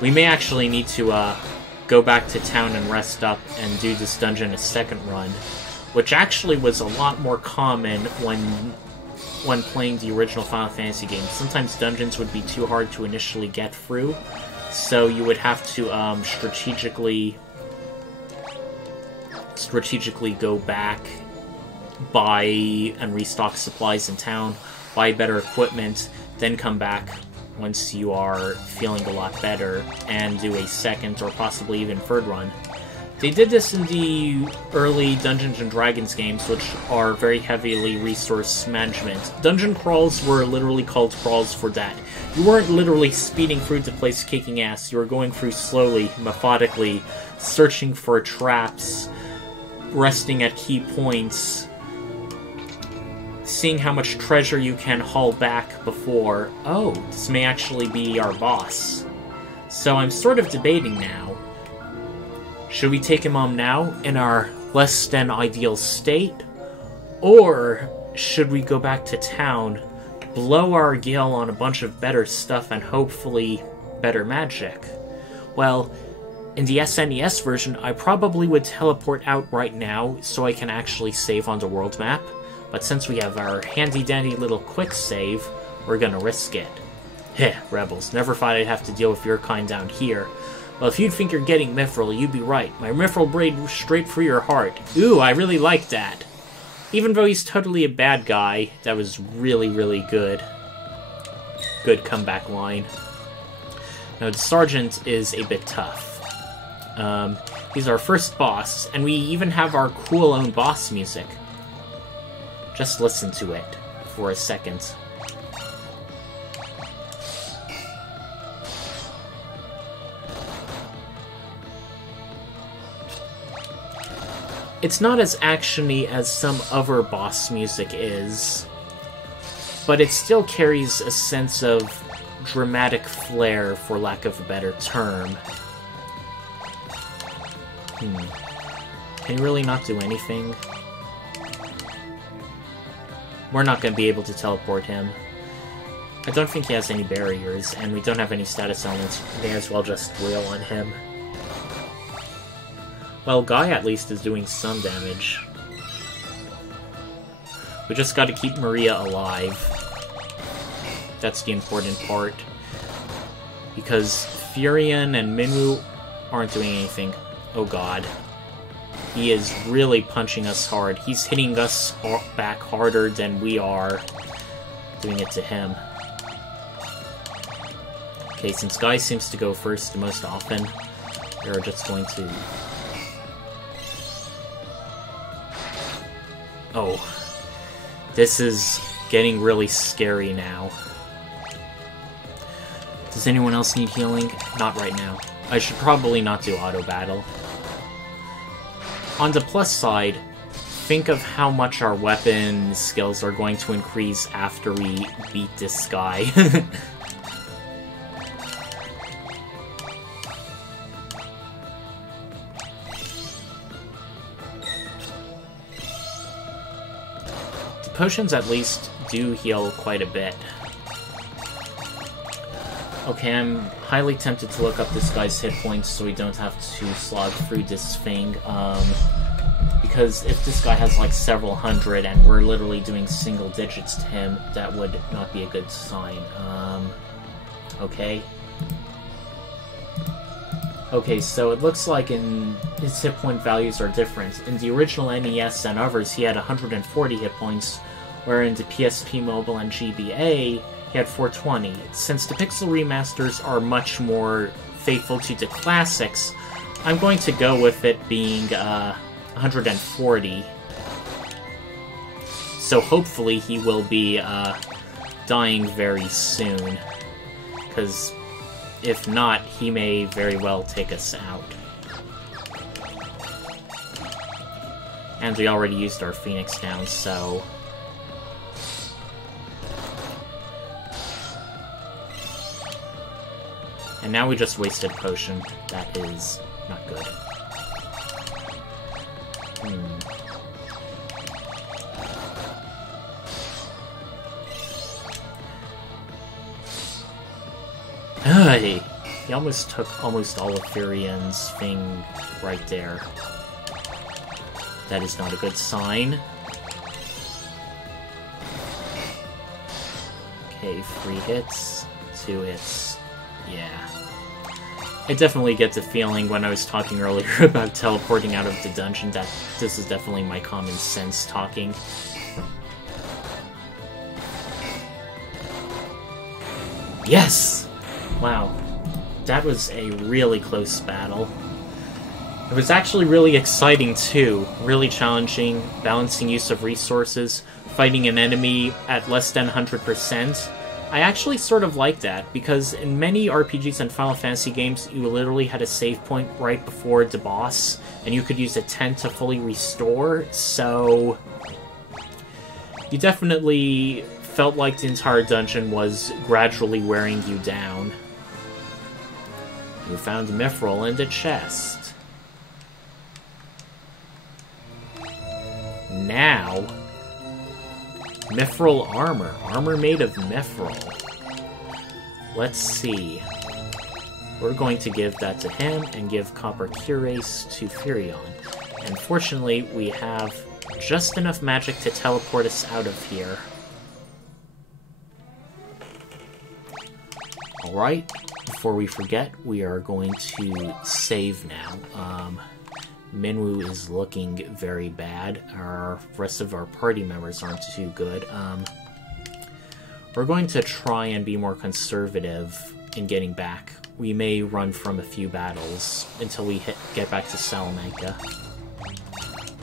We may actually need to go back to town and rest up and do this dungeon a second run, which actually was a lot more common when playing the original Final Fantasy games. Sometimes dungeons would be too hard to initially get through, so you would have to strategically go back, buy and restock supplies in town, buy better equipment, then come back once you are feeling a lot better, and do a second or possibly even third run. They did this in the early Dungeons & Dragons games, which are very heavily resource management. Dungeon crawls were literally called crawls for that. You weren't literally speeding through the place kicking ass, you were going through slowly, methodically, searching for traps, resting at key points, seeing how much treasure you can haul back before, oh, this may actually be our boss. So I'm sort of debating now. Should we take him on now, in our less than ideal state? Or should we go back to town, blow our gil on a bunch of better stuff and hopefully better magic? Well, in the SNES version, I probably would teleport out right now so I can actually save on the world map. But since we have our handy-dandy little quick save, we're gonna risk it. Heh, rebels, never thought I'd have to deal with your kind down here. Well, if you'd think you're getting Mithril, you'd be right. My Mithril braid straight through your heart. Ooh, I really like that. Even though he's totally a bad guy, that was really, really good. Good comeback line. Now, the Sergeant is a bit tough. He's our first boss, and we even have our cool own boss music. Just listen to it for a second. It's not as actiony as some other boss music is, but it still carries a sense of dramatic flair, for lack of a better term. Can you really not do anything? We're not going to be able to teleport him. I don't think he has any barriers, and we don't have any status elements. We may as well just wail on him. Well, Guy at least is doing some damage. We just gotta keep Maria alive. That's the important part. Because Furion and Minwu aren't doing anything. Oh god. He is really punching us hard. He's hitting us back harder than we are doing it to him. Okay, since Guy seems to go first the most often, we're just going to... Oh. This is getting really scary now. Does anyone else need healing? Not right now. I should probably not do auto battle. On the plus side, think of how much our weapon skills are going to increase after we beat this guy. The potions at least do heal quite a bit. Okay, I'm highly tempted to look up this guy's hit points so we don't have to slog through this thing, because if this guy has like several hundred and we're literally doing single digits to him, that would not be a good sign. Okay. Okay, so it looks like his hit point values are different. In the original NES and others, he had 140 hit points, where in the PSP Mobile and GBA, he had 420. Since the Pixel remasters are much more faithful to the classics, I'm going to go with it being 140. So hopefully he will be dying very soon, because if not, he may very well take us out. And we already used our Phoenix down, so... And now we just wasted a potion. That is not good. Hey! He almost took almost all of Furian's thing right there. That is not a good sign. Okay, 3 hits, 2 hits. Yeah. I definitely get the feeling when I was talking earlier about teleporting out of the dungeon that this is definitely my common sense talking. Yes! Wow. That was a really close battle. It was actually really exciting too. Really challenging, balancing use of resources, fighting an enemy at less than 100%. I actually sort of like that, because in many RPGs and Final Fantasy games, you literally had a save point right before the boss, and you could use a tent to fully restore, so... You definitely felt like the entire dungeon was gradually wearing you down. You found Mithril in the chest. Now... Mithril armor. Armor made of Mithril. Let's see. We're going to give that to him and give Copper Cuirass to Furion. And fortunately, we have just enough magic to teleport us out of here. Alright, before we forget, we are going to save now. Minwoo is looking very bad. Our rest of our party members aren't too good. We're going to try and be more conservative in getting back. We may run from a few battles until we get back to Salamanca.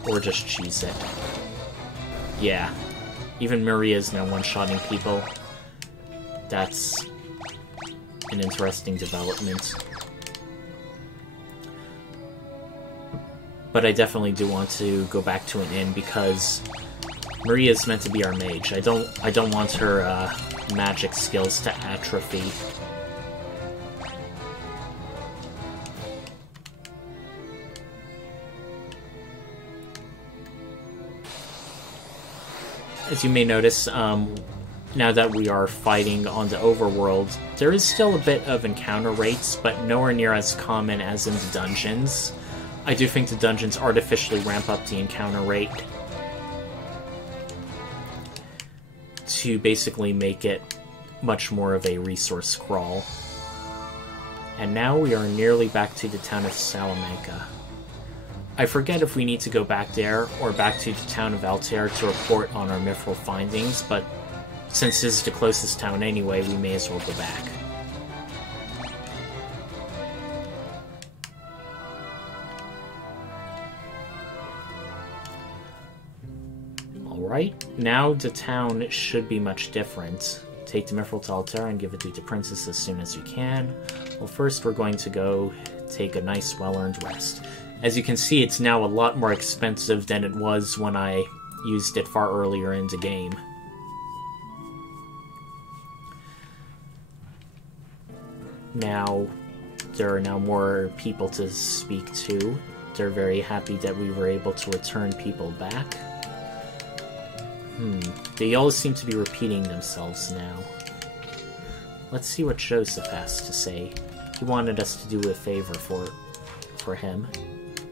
Or just cheese it. Yeah. Even Maria's now one-shotting people. That's an interesting development. But I definitely do want to go back to an inn because Maria's meant to be our mage. I don't want her magic skills to atrophy. As you may notice, now that we are fighting on the overworld, there is still a bit of encounter rates, but nowhere near as common as in the dungeons. I do think the dungeons artificially ramp up the encounter rate to basically make it much more of a resource crawl. And now we are nearly back to the town of Salamanca. I forget if we need to go back there or back to the town of Altair to report on our mithril findings, but since this is the closest town anyway, we may as well go back. Alright, now the town should be much different. Take the mithril to Altair and give it to the princess as soon as you can. Well, first we're going to go take a nice well-earned rest. As you can see, it's now a lot more expensive than it was when I used it far earlier in the game. Now, there are now more people to speak to. They're very happy that we were able to return people back. They all seem to be repeating themselves now. Let's see what Joseph has to say. He wanted us to do a favor for him.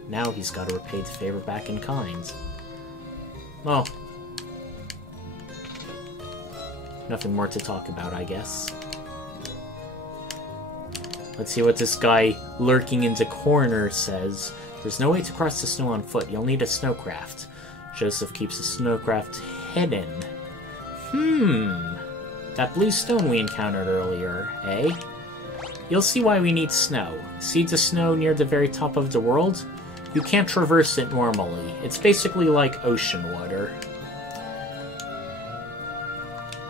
Now he's got to repay the favor back in kind. Well, nothing more to talk about, I guess. Let's see what this guy lurking in the corner says. There's no way to cross the snow on foot. You'll need a snowcraft. Joseph keeps the snowcraft hidden. That blue stone we encountered earlier, eh? You'll see why we need snow. See the snow near the very top of the world? You can't traverse it normally. It's basically like ocean water.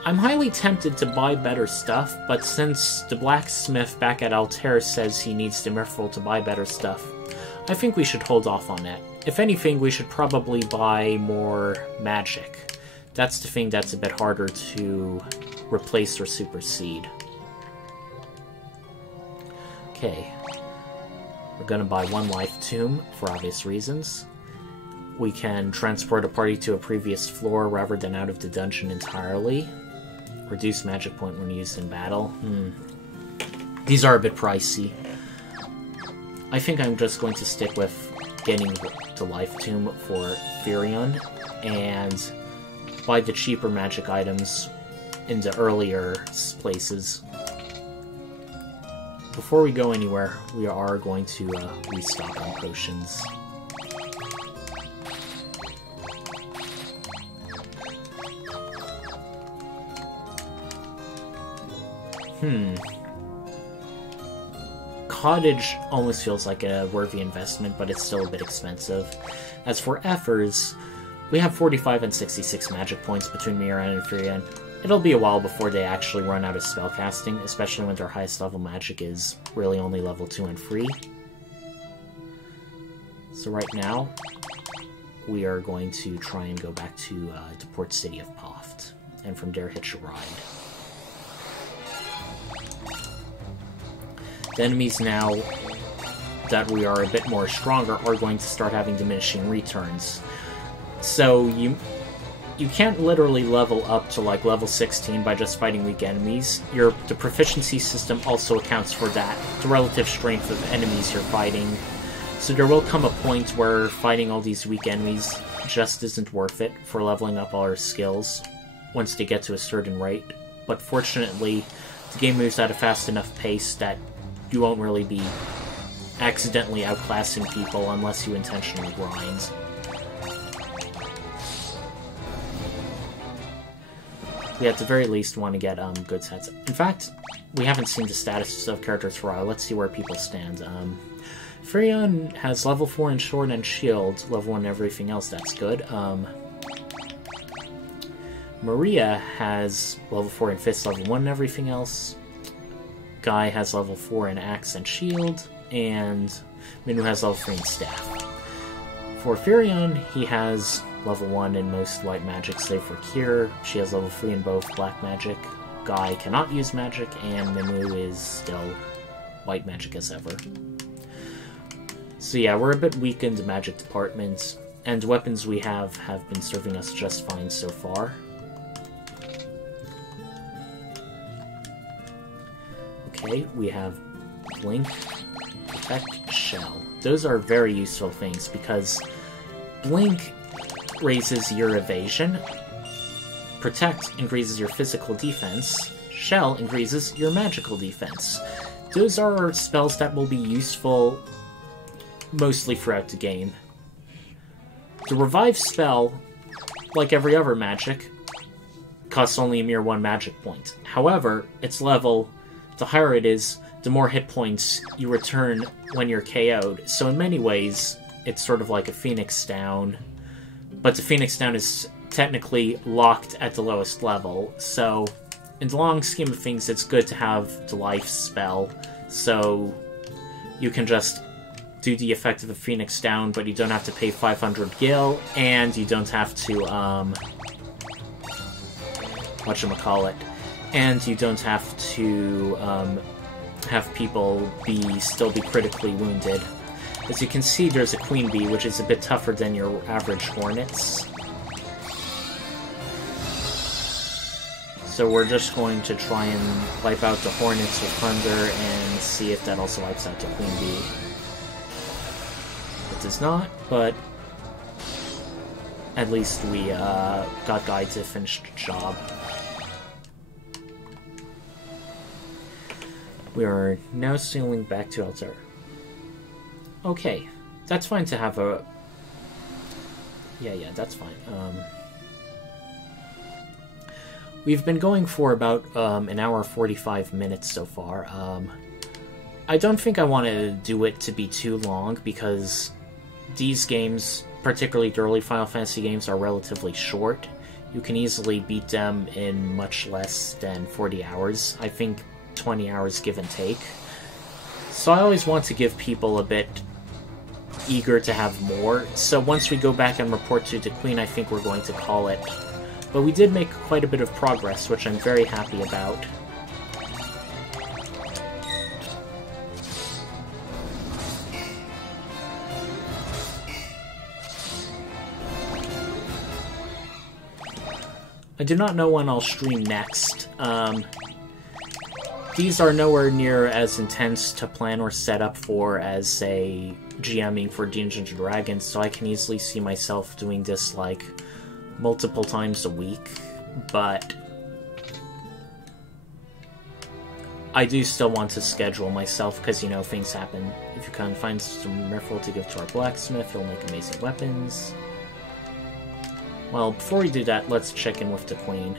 I'm highly tempted to buy better stuff, but since the blacksmith back at Altair says he needs the Merfolk to buy better stuff, I think we should hold off on it. If anything, we should probably buy more magic. That's the thing that's a bit harder to replace or supersede. Okay. We're gonna buy one life tomb, for obvious reasons. We can transport a party to a previous floor rather than out of the dungeon entirely. Reduce magic point when used in battle. These are a bit pricey. I think I'm just going to stick with getting the life tomb for Firion and buy the cheaper magic items in the earlier places. Before we go anywhere, we are going to restock on potions. Cottage almost feels like a worthy investment, but it's still a bit expensive. As for Effers, we have 45 and 66 magic points between Miran and Firion. It'll be a while before they actually run out of spellcasting, especially when their highest level magic is really only level 2 and 3. So right now, we are going to try and go back to the port city of Poft, and from there hitch a ride. The enemies now that we are a bit more stronger are going to start having diminishing returns. So you can't literally level up to like level 16 by just fighting weak enemies. The proficiency system also accounts for that, the relative strength of enemies you're fighting. So there will come a point where fighting all these weak enemies just isn't worth it for leveling up all our skills once they get to a certain rate. But fortunately, the game moves at a fast enough pace that you won't really be accidentally outclassing people unless you intentionally grind. We at the very least want to get good sets. In fact, we haven't seen the status of characters for a while. Let's see where people stand. Firion has level 4 in sword and shield, level 1 in everything else, that's good. Maria has level 4 in fist, level 1 in everything else. Guy has level 4 in axe and shield, and Minu has level 3 in staff. For Firion, he has level 1 in most white magic save for Cure. She has level 3 in both black magic. Guy cannot use magic, and Minu is still white magic as ever. So yeah, we're a bit weak in the magic department, and the weapons we have been serving us just fine so far. Okay, we have Blink, Protect, Shell. Those are very useful things because Blink raises your evasion, Protect increases your physical defense, Shell increases your magical defense. Those are spells that will be useful mostly throughout the game. The Revive spell, like every other magic, costs only a mere 1 magic point. However, its level, the higher it is, the more hit points you return when you're KO'd. So in many ways, it's sort of like a Phoenix Down, but the Phoenix Down is technically locked at the lowest level. So in the long scheme of things, it's good to have the life spell, so you can just do the effect of a Phoenix Down, but you don't have to pay 500 gil, and you don't have to, whatchamacallit, and you don't have to, have people still be critically wounded. As you can see, there's a Queen Bee, which is a bit tougher than your average Hornets. So we're just going to try and wipe out the Hornets with Thunder and see if that also wipes out the Queen Bee. It does not, but at least we got Guy to finish the job. We are now sailing back to Altair. Okay, that's fine to have a... Yeah, that's fine. We've been going for about an hour 45 minutes so far. I don't think I want to do it to be too long, because these games, particularly the early Final Fantasy games, are relatively short. You can easily beat them in much less than 40 hours. I think 20 hours give and take. So I always want to give people a bit eager to have more. So once we go back and report to the Queen, I think we're going to call it. But we did make quite a bit of progress, which I'm very happy about. I do not know when I'll stream next. These are nowhere near as intense to plan or set up for as, say, GMing for Dungeons & Dragons, so I can easily see myself doing this, like, multiple times a week, but I do still want to schedule myself, because, you know, things happen. If you can find some Merfolk to give to our blacksmith, he'll make amazing weapons. Well, before we do that, let's check in with the Queen.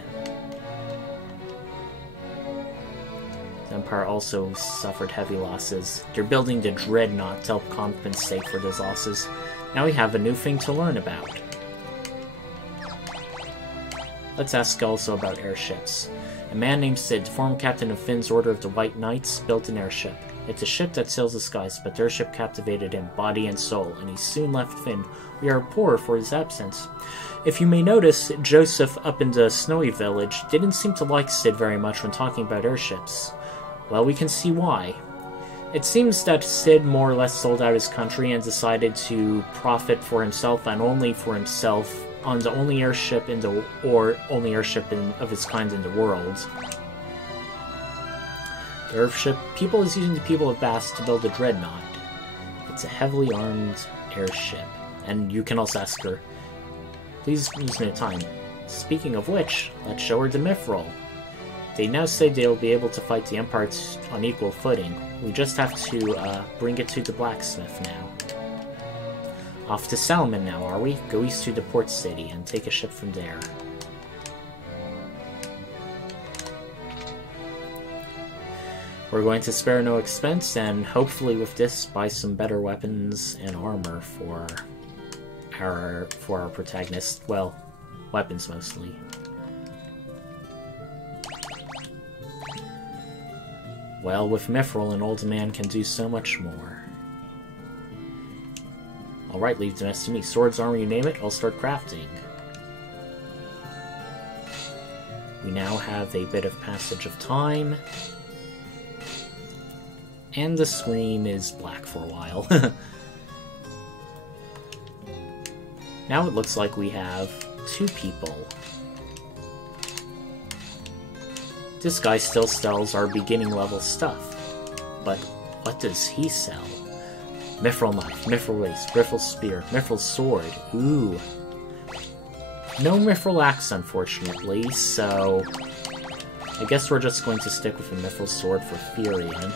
The Empire also suffered heavy losses. They're building the Dreadnought to help compensate for those losses. Now we have a new thing to learn about. Let's ask also about airships. A man named Sid, former captain of Finn's Order of the White Knights, built an airship. It's a ship that sails the skies, but their ship captivated him, body and soul, and he soon left Fynn. We are poor for his absence. If you may notice, Joseph up in the snowy village didn't seem to like Sid very much when talking about airships. Well, we can see why. It seems that Sid more or less sold out his country and decided to profit for himself and only for himself on the only airship of its kind in the world. The airship people is using the people of Bast to build a Dreadnought. It's a heavily armed airship. And you can also ask her, please use no time. Speaking of which, let's show her the Mithril. They now say they'll be able to fight the Empire on equal footing. We just have to bring it to the blacksmith now. Off to Salmon now, are we? Go east to the port city and take a ship from there. We're going to spare no expense, and hopefully with this buy some better weapons and armor for our protagonist. Well, weapons mostly. Well, with Mithril, an old man can do so much more. Alright, leave the rest to me. Swords, armor, you name it, I'll start crafting. We now have a bit of passage of time. And the screen is black for a while. Now it looks like we have 2 people. This guy still sells our beginning level stuff. But what does he sell? Mithril knife, Mithril race, Mithril spear, Mithril sword. Ooh. No Mithril axe, unfortunately, so I guess we're just going to stick with a Mithril sword for Furion.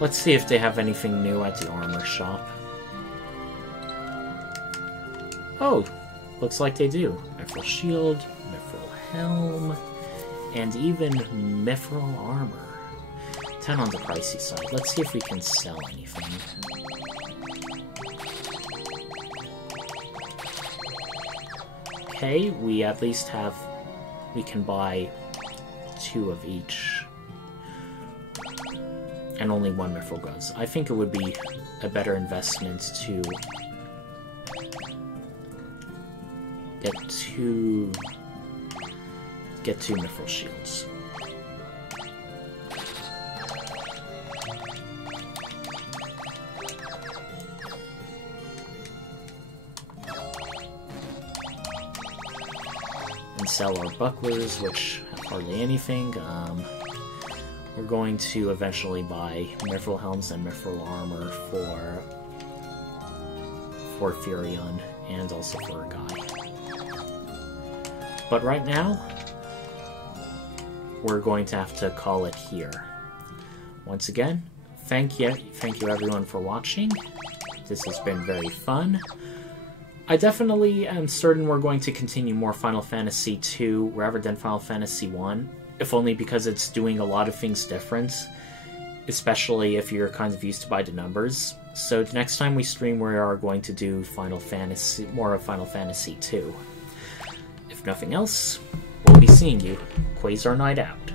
Let's see if they have anything new at the armor shop. Oh, looks like they do. Mithril shield, Mithril helm, and even Mithril armor. 10 on the pricey side. Let's see if we can sell anything. Okay, we at least have... we can buy 2 of each. And only 1 Mithril goes. I think it would be a better investment to get 2 Mithril shields. And sell our bucklers, which have hardly anything. We're going to eventually buy Mithril helms and Mithril armor for Furion, and also for a guy. But right now, we're going to have to call it here. Once again, thank you everyone for watching. This has been very fun. I definitely am certain we're going to continue more Final Fantasy II rather than Final Fantasy I, if only because it's doing a lot of things different, especially if you're kind of used to by the numbers. So next time we stream, we are going to do more of Final Fantasy II. If nothing else, we'll be seeing you. Quasar Night out.